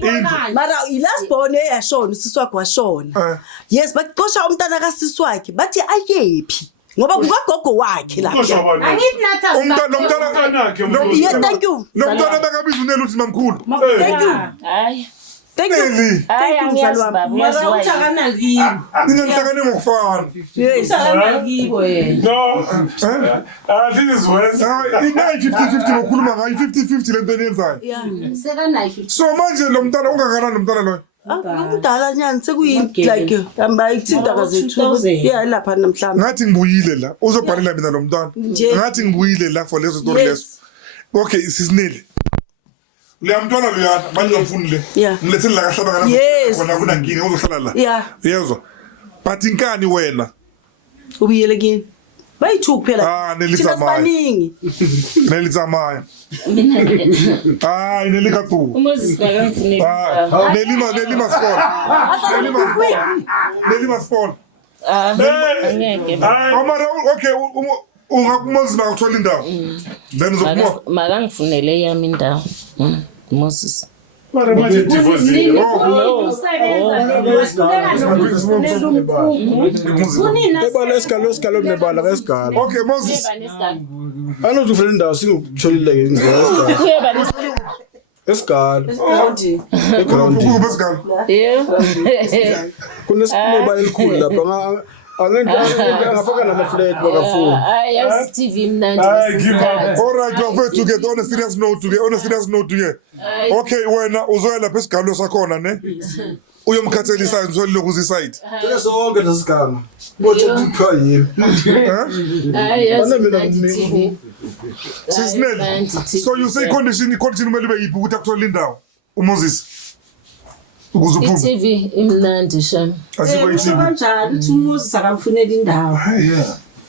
Mara ilast born eyashona sisi wakhe washona. Yes, baqosha umntana kasisi wakhe. Bathi ayephi. Ngoba kukagogo wakhe la. Angithi nathi umntana kanakhe. Yeah, thank you. Lo mntana bekabiza unela uthi mamkhulu. Thank you. Hayi. Thank you. Thank you mzali wami. Mara uthakana kibo. Ningamhlakane ngokufana. Yes. Uthakana kibo yena. No. This is worse. Ina 50-50 ngokhuluma ngayo 50-50 lento eniyenzayo. Yeah. sekanayo. So manje lo mntana ungakanani nomntana loyo? Ngumdala nyani sekuyini like hamba ithinta kazethu. Yeah lapha namhlanje. Ngathi ngibuyile la uzobhalela mina lo mntwana. Ngathi ngibuyile la for leso story leso. Okay Sisneli. Liyamntwana luyana manje ngifuni le. Yeah. Ngilethele la kahlaba kana. Yes. Kona kunankinga uzohlala la. Yeah. Yezwa. But inkani wena? Ubuyele kini. Bayi-2 kuphela. Nelitsamaya. Nelitsamaya. Nelika tu. Umoses bakangifuni. Nelima sport. Nelima sport. Angeke. Mara okay Moses bakuthola indawo. Then uzophuma. Makangifunele yami indawo. Moses. Mara manje divorce. Ebala esikalo nebala esikalo. Okay Moses. Alo ufuna indawo singukutholile ke esikalo. Kunesikolo elikhulu lapha angafaka nama-flat bakafuni. Yes, TV mnandi. Give up. All right, bafethu ke on a serious note ke. Okay, wena uzoya lapha esigalo sakhona ne? Uyomkhathela iside uzolile kuzi side. Ke sonke lesigama. Bothi kuthiwa yini? So you say condition umele ube yiphi ukuthi akuthola indawo? Moses. Ukuzuphuma. TV imnandi shame. Asikho iTV. Kanjani uthi uMoses akamfunela indawo?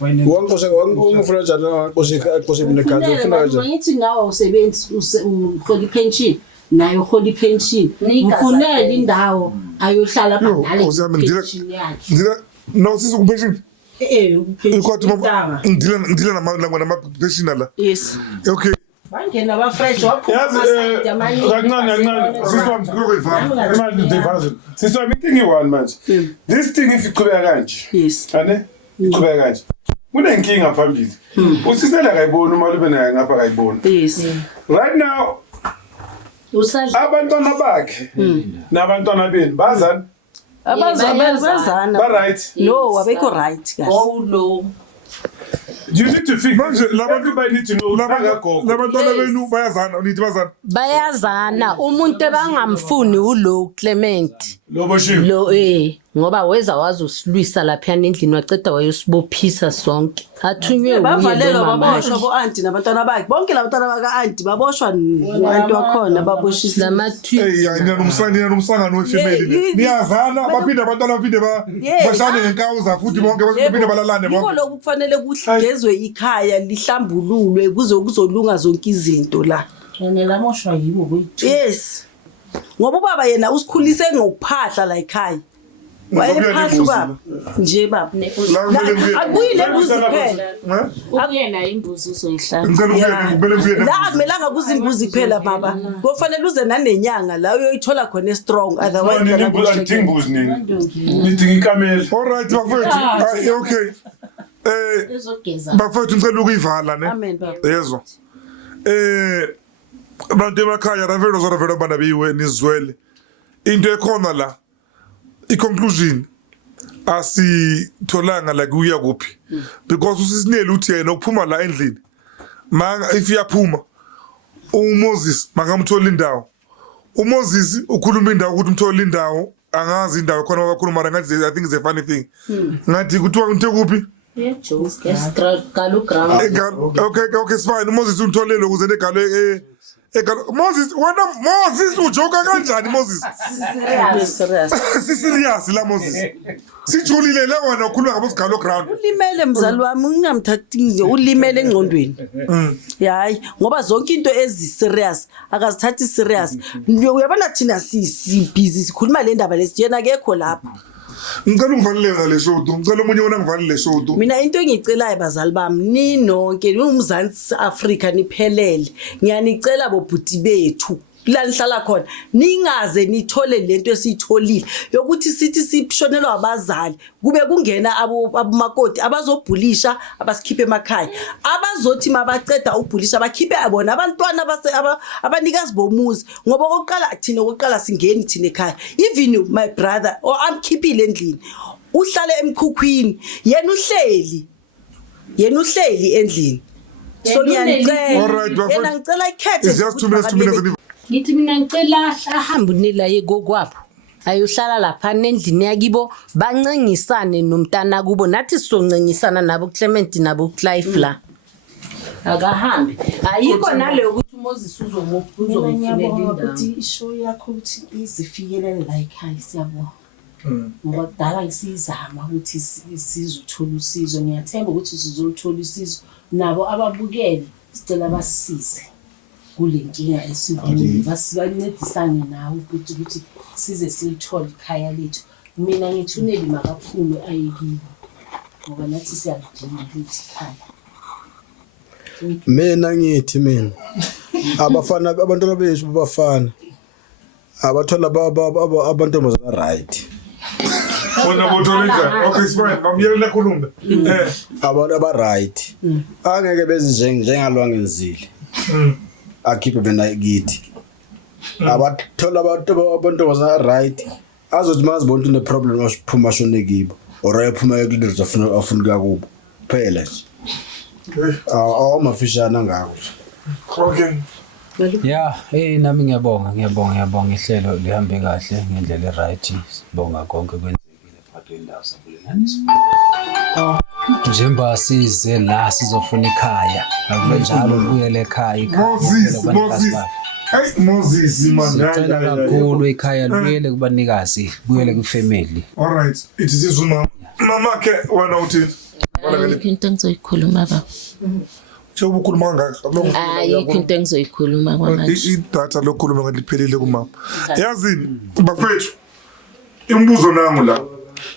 Wangifuna njani aqoshe mina ekhaya ufuna kanjani? Ngithi ngawe usebenzi uhola pension nayo uhola pension. Ufunela indawo ayohlala pension yakhe. No sisukupension. Upension. Ngidila nama pension la. Yes. Okay. Bangena abafresh Siswa meeting one manje. This thing if iqhubeka kanje. Yes. Ane? Iqhubeka kanje. Kunenkinga phambili. Usisela kayibona uma ube naye ngapha kayibona. Yes. Right now abantwana bakhe nabantwana beni bazana Abazana. ba right. No, abekho right kahle. Oh no. You need to fix manje everybody need to know labantwana benu bayazana nithi bazana. Bayazana umuntu ebangamfuni ulo Clement. Loboshiwe. Lo ngoba weza wazosilwisa lapha endlini waceda wayosibophisa sonke. Athunywe bavalelwa baboshwa bo-auntie nabantwana bakhe. Bonke labantwana baka-auntie baboshwa nabantu wakhona baboshisa. Nomsangano wefamily. Niyazana baphinde abantwana baphinde bashane ngenkawuza futhi bonke baphinde balalane bonke. Yiko lokhu kufanele kuhlezwe ikhaya lihlambululwe kuzolunga zonke izinto la. Yena moshwa yibo kwethu. Yes. Ngoba ubaba yena usikhulise ngokuphahla la ekhaya. Wayephahla ubaba nje baba. Akuyile mbuzi kuphela. Ukuyena imbuzi uzoyihlala. La akumelanga kuzimbuzi kuphela baba. Kufanele uze nanenyanga la uyoyithola khona strong otherwise ngimbuzi nini. Nidinga ikamela. All right bafethu. Okay. Bafethu ngicela ukuyivala ne. Amen baba. Yezwa. Abantu emakhaya ravelo zoravelo bana biwe nizwele. Into ekhona la. I-conclusion asitholanga la kuya kuphi because usisinele uthi yena ukuphuma la endlini manga if iyaphuma uMoses makamthola indawo uMoses ukhuluma indawo ukuthi umthola indawo angazi indawo khona abakhuluma mara ngathi I think it's a funny thing ngathi kuthiwa ngithe kuphi okay it's fine uMoses untholele ukuze negalo Moses ujoka kanjani Moses? Serious la Moses. Sijulile la wena ukhuluma ngabo sigalo ground. Ulimele mzali wami ungamthathi nje ulimele engqondweni. Hayi ngoba zonke into ezi serious akazithathi serious. Uyabona thina si busy sikhuluma le ndaba lesiyena akekho lapha. Ngicela ungivalele ngale shodo. Ngicela umunye wona ngivalele shodo. Mina into engicelayo bazali bami ninonke uMzansi Africa niphelele. Ngiyanicela bobhuti bethu la nihlala khona ningaze nithole lento esiyitholile yokuthi sithi sishonelwa abazali kube kungena abumakoti abazobhulisha abasikhiphe emakhaya abazothi mabaceda ubhulisha bakhiphe abona abantwana abanikazi bomuzi ngoba oqala singeni thina ekhaya even my brother or amkhiphile endlini uhlale emkhukhwini yena uhleli endlini so ngiyanicela yena ngicela ikhethe it's just 2 minutes Ngithi mina ngicela ahambe nila yegokwapho ayohlala lapha endlini yakibo bancengisane nomntana kubo nathi sizoncengisana nabo Clement nabo Clive la akahambe ayikho nale ukuthi uMoses Mina uzomufunela ngiyabonga indawo. ukuthi ishow yakho ukuthi izifikelele la ekhaya siyabonga. Ngoba kudala ngisizama ukuthi sizothola usizo. Ngiyathemba ukuthi sizoluthola usizo nabo ababukele sicela basisize kule nkinga esikuyo. Basibancedisane nawe ukuthi size silithole ikhaya lethu. Mina ngithuneli makaphume ayekibo ngoba nathi siyalidinga lithi ikhaya. Mina ngithi mina abafana abantwana bethu bafana abathola abantomazana right. Wena bothola okay fine bamyela khulumbe Abantu aba right angeke beze njengalwa ngenzile akhiphe bena kithi abathola abantomazana right azothi mazibona une problem asiphuma shone kibo or ayaphuma ekulezi afuna kubo phela nje awamafishana ngako. Okay. Yeah, nami ngiyabonga ihlelo lihambe kahle ngendlela right. Sibonga konke kwenzekile phakathi kwendawo sakulenganiswa. Njengoba size la sizofuna ikhaya. Akube njalo ubuyele ekhaya Moses. Hey Moses man. Sicela kakhulu ikhaya libuyele kubanikazi, buyele kwifamily. All right. It is his mama. Mama ke wena uthi ayikho into engizoyikhuluma baba. Njengoba ukhuluma ngakho. Ayikho into engizoyikhuluma kwamanje. Idatha lokhuluma ngaliphelile kumama. Yazini bafethu. Imbuzo nangu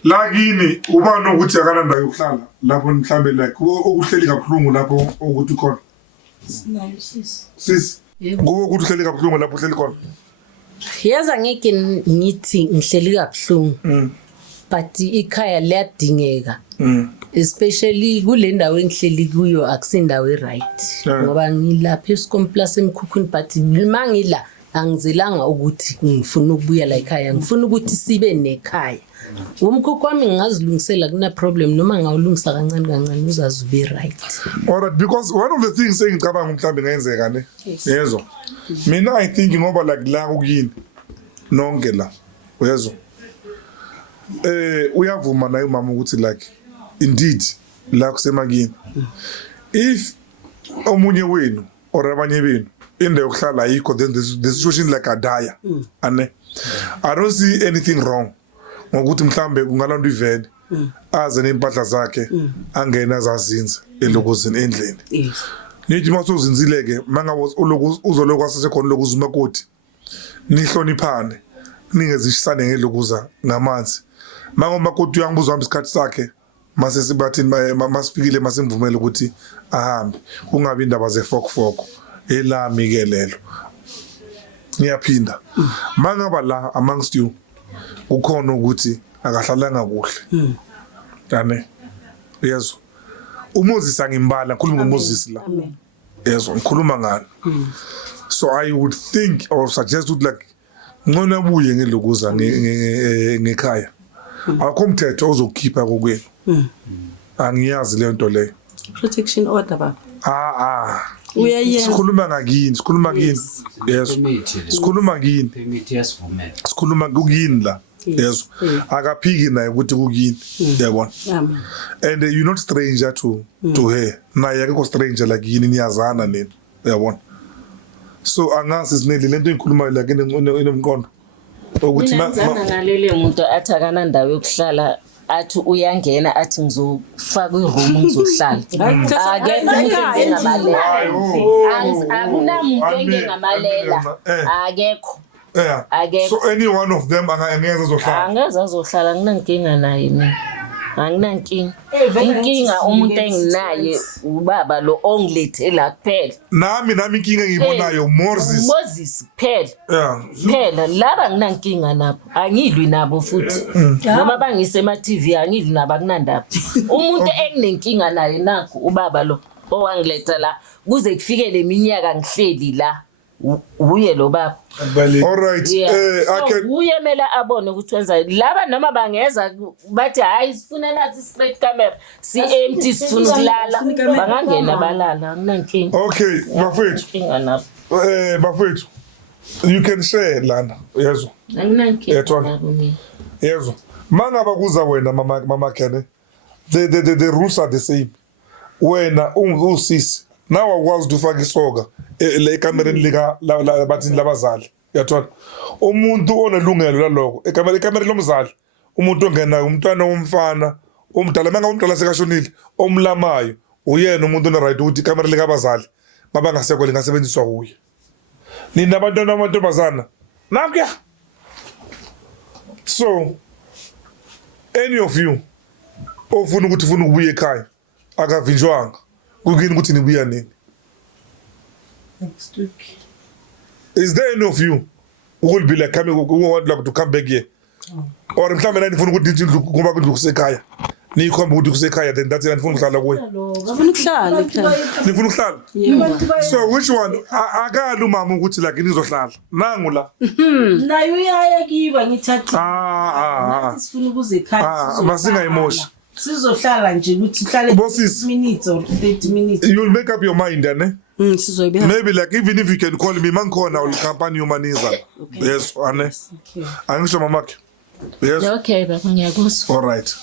la kini ubani ukuthi akananda yokuhlala lapho mhlambe like okuhleli kabuhlungu lapho ukuthi khona. Sinayo sisi. Sis. Ngoba ukuthi uhleli kabuhlungu lapho uhleli khona. Yaza ngeke ngithi ngihleli kabuhlungu. But ikhaya liyadingeka. Especially kule ndawo engihleli kuyo akusindawo right. Ngoba ngilapha eSkomplaas eMkhukhwini but mangila angizelanga ukuthi ngifuna ukubuya la ekhaya. Ngifuna ukuthi sibe nekhaya. Umkhukhu wami ngingazilungisela kuna problem noma ngawulungisa kancane uzazube right. All right, because one of the things engicabanga mhlambe ngenzeka ne. Yezo. Mina I think ngoba like la ukuyini nonke la. Yezo. Uyavuma naye mama ukuthi like indeed la kusemakini. If omunye wenu or abanye benu indawo yokuhlala ayikho then the situation like a dire. Ane. I don't see anything wrong. Ngokuthi mhlambe kungalandu iveni aze nempahla zakhe angena zazinza elokozini endlini. Nithi masozinzile ke mangabo uzoloko asesekhona lokuzuma kodi nihloniphane ningezishisane ngelokuza ngamanzi mango makoti uyangibuza wami isikhathi sakhe mase sibathini masifikile masimvumela ukuthi ahambe kungabi indaba zefokfoko elami ke lelo ngiyaphinda mangaba la amongst you ukhona ukuthi akahlalanga kuhle dane yezo uMoses angimbala ngikhuluma ngoMoses la yezo ngikhuluma ngani so I would think or suggest would like ngona buye ngelokuza ngekhaya akho umthetho ozokhipha kokwenu angiyazi le nto le protection order baba uyayenza sikhuluma ngakini yeso sikhuluma kini permit yasivumela sikhuluma kuyini la yeso akaphiki naye ukuthi kuyini yabona and you're not stranger to her naye akekho stranger like yini niyazana nini yabona so angazi sinele lento engikhuluma la kini enomqondo ukuthi mina nalele umuntu athi akanandawo yokuhlala athi uyangena athi ngizofaka iroom ngizohlala akunamuntu engingamalela akekho so any one of them angeze azohlala nginankinga naye mina anginankinga inkinga umuntu enginaye ubaba lo ongilethela kuphela nami inkinga engiyibonayo Moses kuphela laba nginankinga nabo angilwi nabo futhi noma bangisema TV angilwi nabo akunandaba umuntu enginenkinga naye nakho ubaba lo owangiletha la kuze kufikele iminyaka ngihleli la uye lo baba all right uye mela abone ukuthi wenza laba noma bangeza bathi hayi sifuna nathi straight camera si empty sifuna ukulala bangangena balala anginankinga okay bafethu bafethu you can share lana yezo anginankinga yezo mangaba kuza wena mama Kene the rules are the same wena usisi nawe akwazi ukufaka isoka le ekamereni lika bathini labazali uyathola umuntu onelungelo laloko ekamera lomzali umuntu ongena umntwana womfana omdala manga umntwana sekashonile omlamayo uyena umuntu one right ukuthi ikamera lika abazali mabangasekho lingasebenziswa kuye nina abantwana amantombazana nakuya so any of you ofuna ukuthi ufuna ukubuya ekhaya akavinjwanga kukini ukuthi nibuya nini Next week. is there any of you who will be like coming who want like to come back here or mhlambe nani ufuna ukuthi indlu kuba kundlu kusekhaya nikhomba ukuthi kusekhaya then that's nifuna ukuhlala kuye Ngifuna ukuhlala ekhaya. nifuna ukuhlala Yebo. so which one akala umama ukuthi like nizohlala nangu la Nayo uyaya kiba ngithatha. ah Sifuna ukuze ekhaya. masingayimoshi Sizohlala nje ukuthi uhlale Bosses. 6 minutes or 30 minutes. you'll make up your mind ne Sizoyibe. maybe like even if you can call me mankhona ul company humaniza yes ane angisho mamakhe yes Okay baba ngiyakuzwa. all right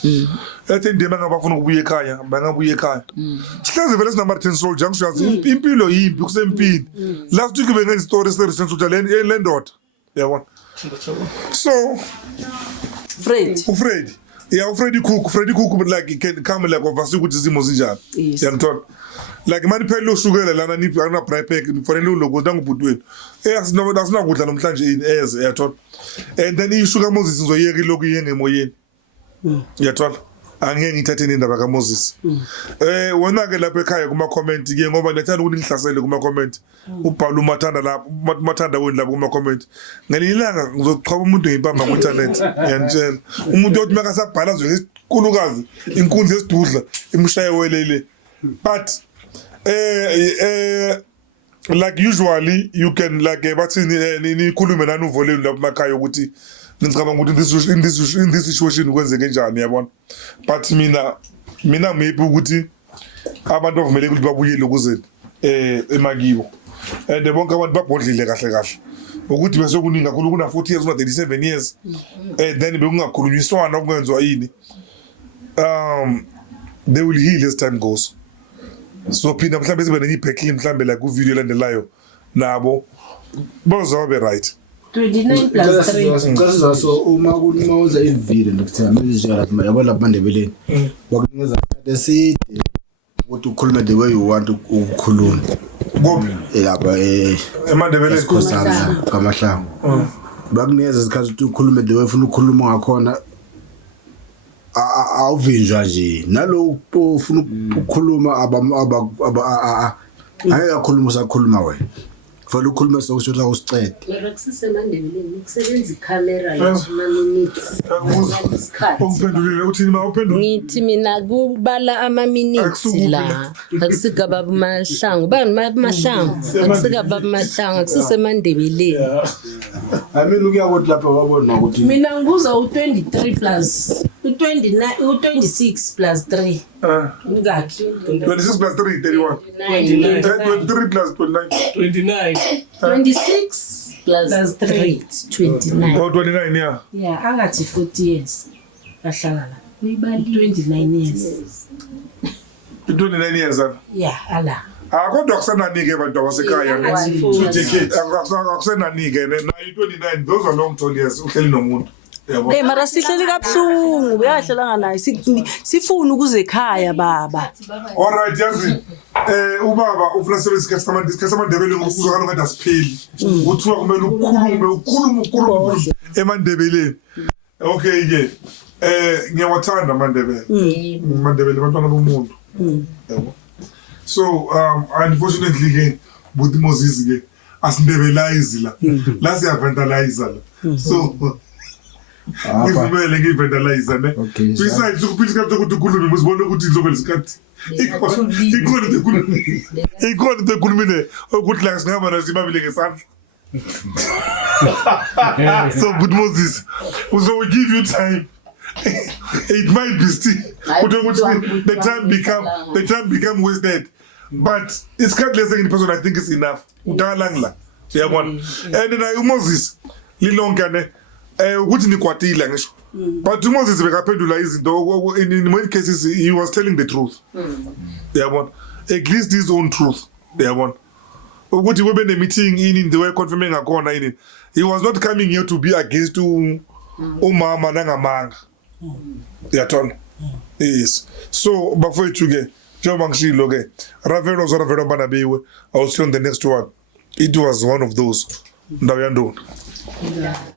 ethi indima ngabafuna ukubuya ekhaya bangabuya ekhaya sihleze vele sinama 10 soldier ngisho impilo yimpi kusempini last week bengenza story recent ukuthi le ndoda yabona so Fred. Freddy Cook like he can come like ovasi ukuthi izimo zinjani yangithola like manje phela ushukela lana niphi ana bribepack fanele ulogo ngubhutweni asina kudla namhlanje in eze yathola and then ishuka Moses ngizoyeka lokhu yengemoyeni yathola angeke ngithathe indaba kaMoses wona ke lapha ekhaya kuma comment ke ngoba ngithanda ukuthi ngihlasele kuma comment ubhala umathanda lapha umathanda wena lapha kuma comment ngelilanga ngizochaba umuntu ngempamba ku internet yanitshela umuntu othi makasabhala nje ngesikhulukazi inkunzi esidudla imshaye welele but like usually you can like bathi nikhulume nani uvoleni lapha emakhaya ukuthi ngicabanga ukuthi in this situation kwenzeke njani yabona but mina maybe ukuthi abantu bavumeleke ukuthi babuyele ukuze emakibo and bonke abantu babhodlile kahle ukuthi bese kuningi kakhulu kuna 40 years una 37 years then bekungakhulunyiswana ukungenzwa yini they will heal as time goes so phinda mhlambe sibe nenibhekile mhlambe la ku video landelayo nabo bazobe right 29 plus 3. Kasi so uma kunimawuza ivideo ndikuthela manje lapha yabo lapha Ndebeleni wakunikeza eside ukuthi ukhulume the way you want ukukhuluma ngoba lapha eMandebeleni esikhosana kaMahlangu bakunikeza isikhathi ukuthi ukhulume the way ufuna ukukhuluma ngakhona awuvinjwa nje nalo ufuna ukukhuluma angeke akhuluma usakhuluma wena kufanele ukhulume sokusho usicede kusesemandebeleni kusebenza ikhamera minutes ungiphendulile uthini ma uphendula Ngithi mina kubala ama minutes la akusigaba Mahlangu bani Mahlangu akusigaba Mahlangu akusesemandebeleni I mean ukuyakuthi lapha wabona ukuthi Mina nguza u23 plus u29 u26 plus 3. Ngakhi? 26 plus 3 31 23 plus 29 26 plus 3 29 oh 29 yeah Yeah, angathi 40 years. Ahlala la. Uyibali 29 years. 29 years Yeah, ala. kodwa akusenanike abantu abasekhaya akusenanike na 29 those are long tall years uhleli nomuntu yabo Mara sihleli kabuhlungu uyahlalanga naye sifuna ukuze ekhaya baba. all right yazi ubaba ufuna service customer Ndebele ngokuzokana ngathi asipheli uthiwa kumele ukukhulume eMandebeleni okay ke ngiyawathanda Mandebele bantwana bomuntu yabo so unfortunately ke buthi Moses ke asindebelize la siya vandalize la so ngivumele ngivandalize ne besides ukuphika ukuthi ukhulume muzibone ukuthi izobela isikhathi ikhona tekhulumile ukuthi la singaba nazimabile ngesandla so but Moses so we give you time it might be still the time become wasted but it's can't less in person I think it's enough utalangla yabona and na Moses lilonke ne ukuthi nikwatile ngisho but Moses bekaphendula izinto in many cases he was telling the truth yabona at least his own truth yabona ukuthi kube ne-meeting ini the way confirming ngakhona ini. He was not coming here to be against umama nangamanga. Yatona. Yes. So bafowethu ke njengoba ngishilo ke Ravelo bana bewe. I'll see on the next one. It was one of those. Ndawo yandona.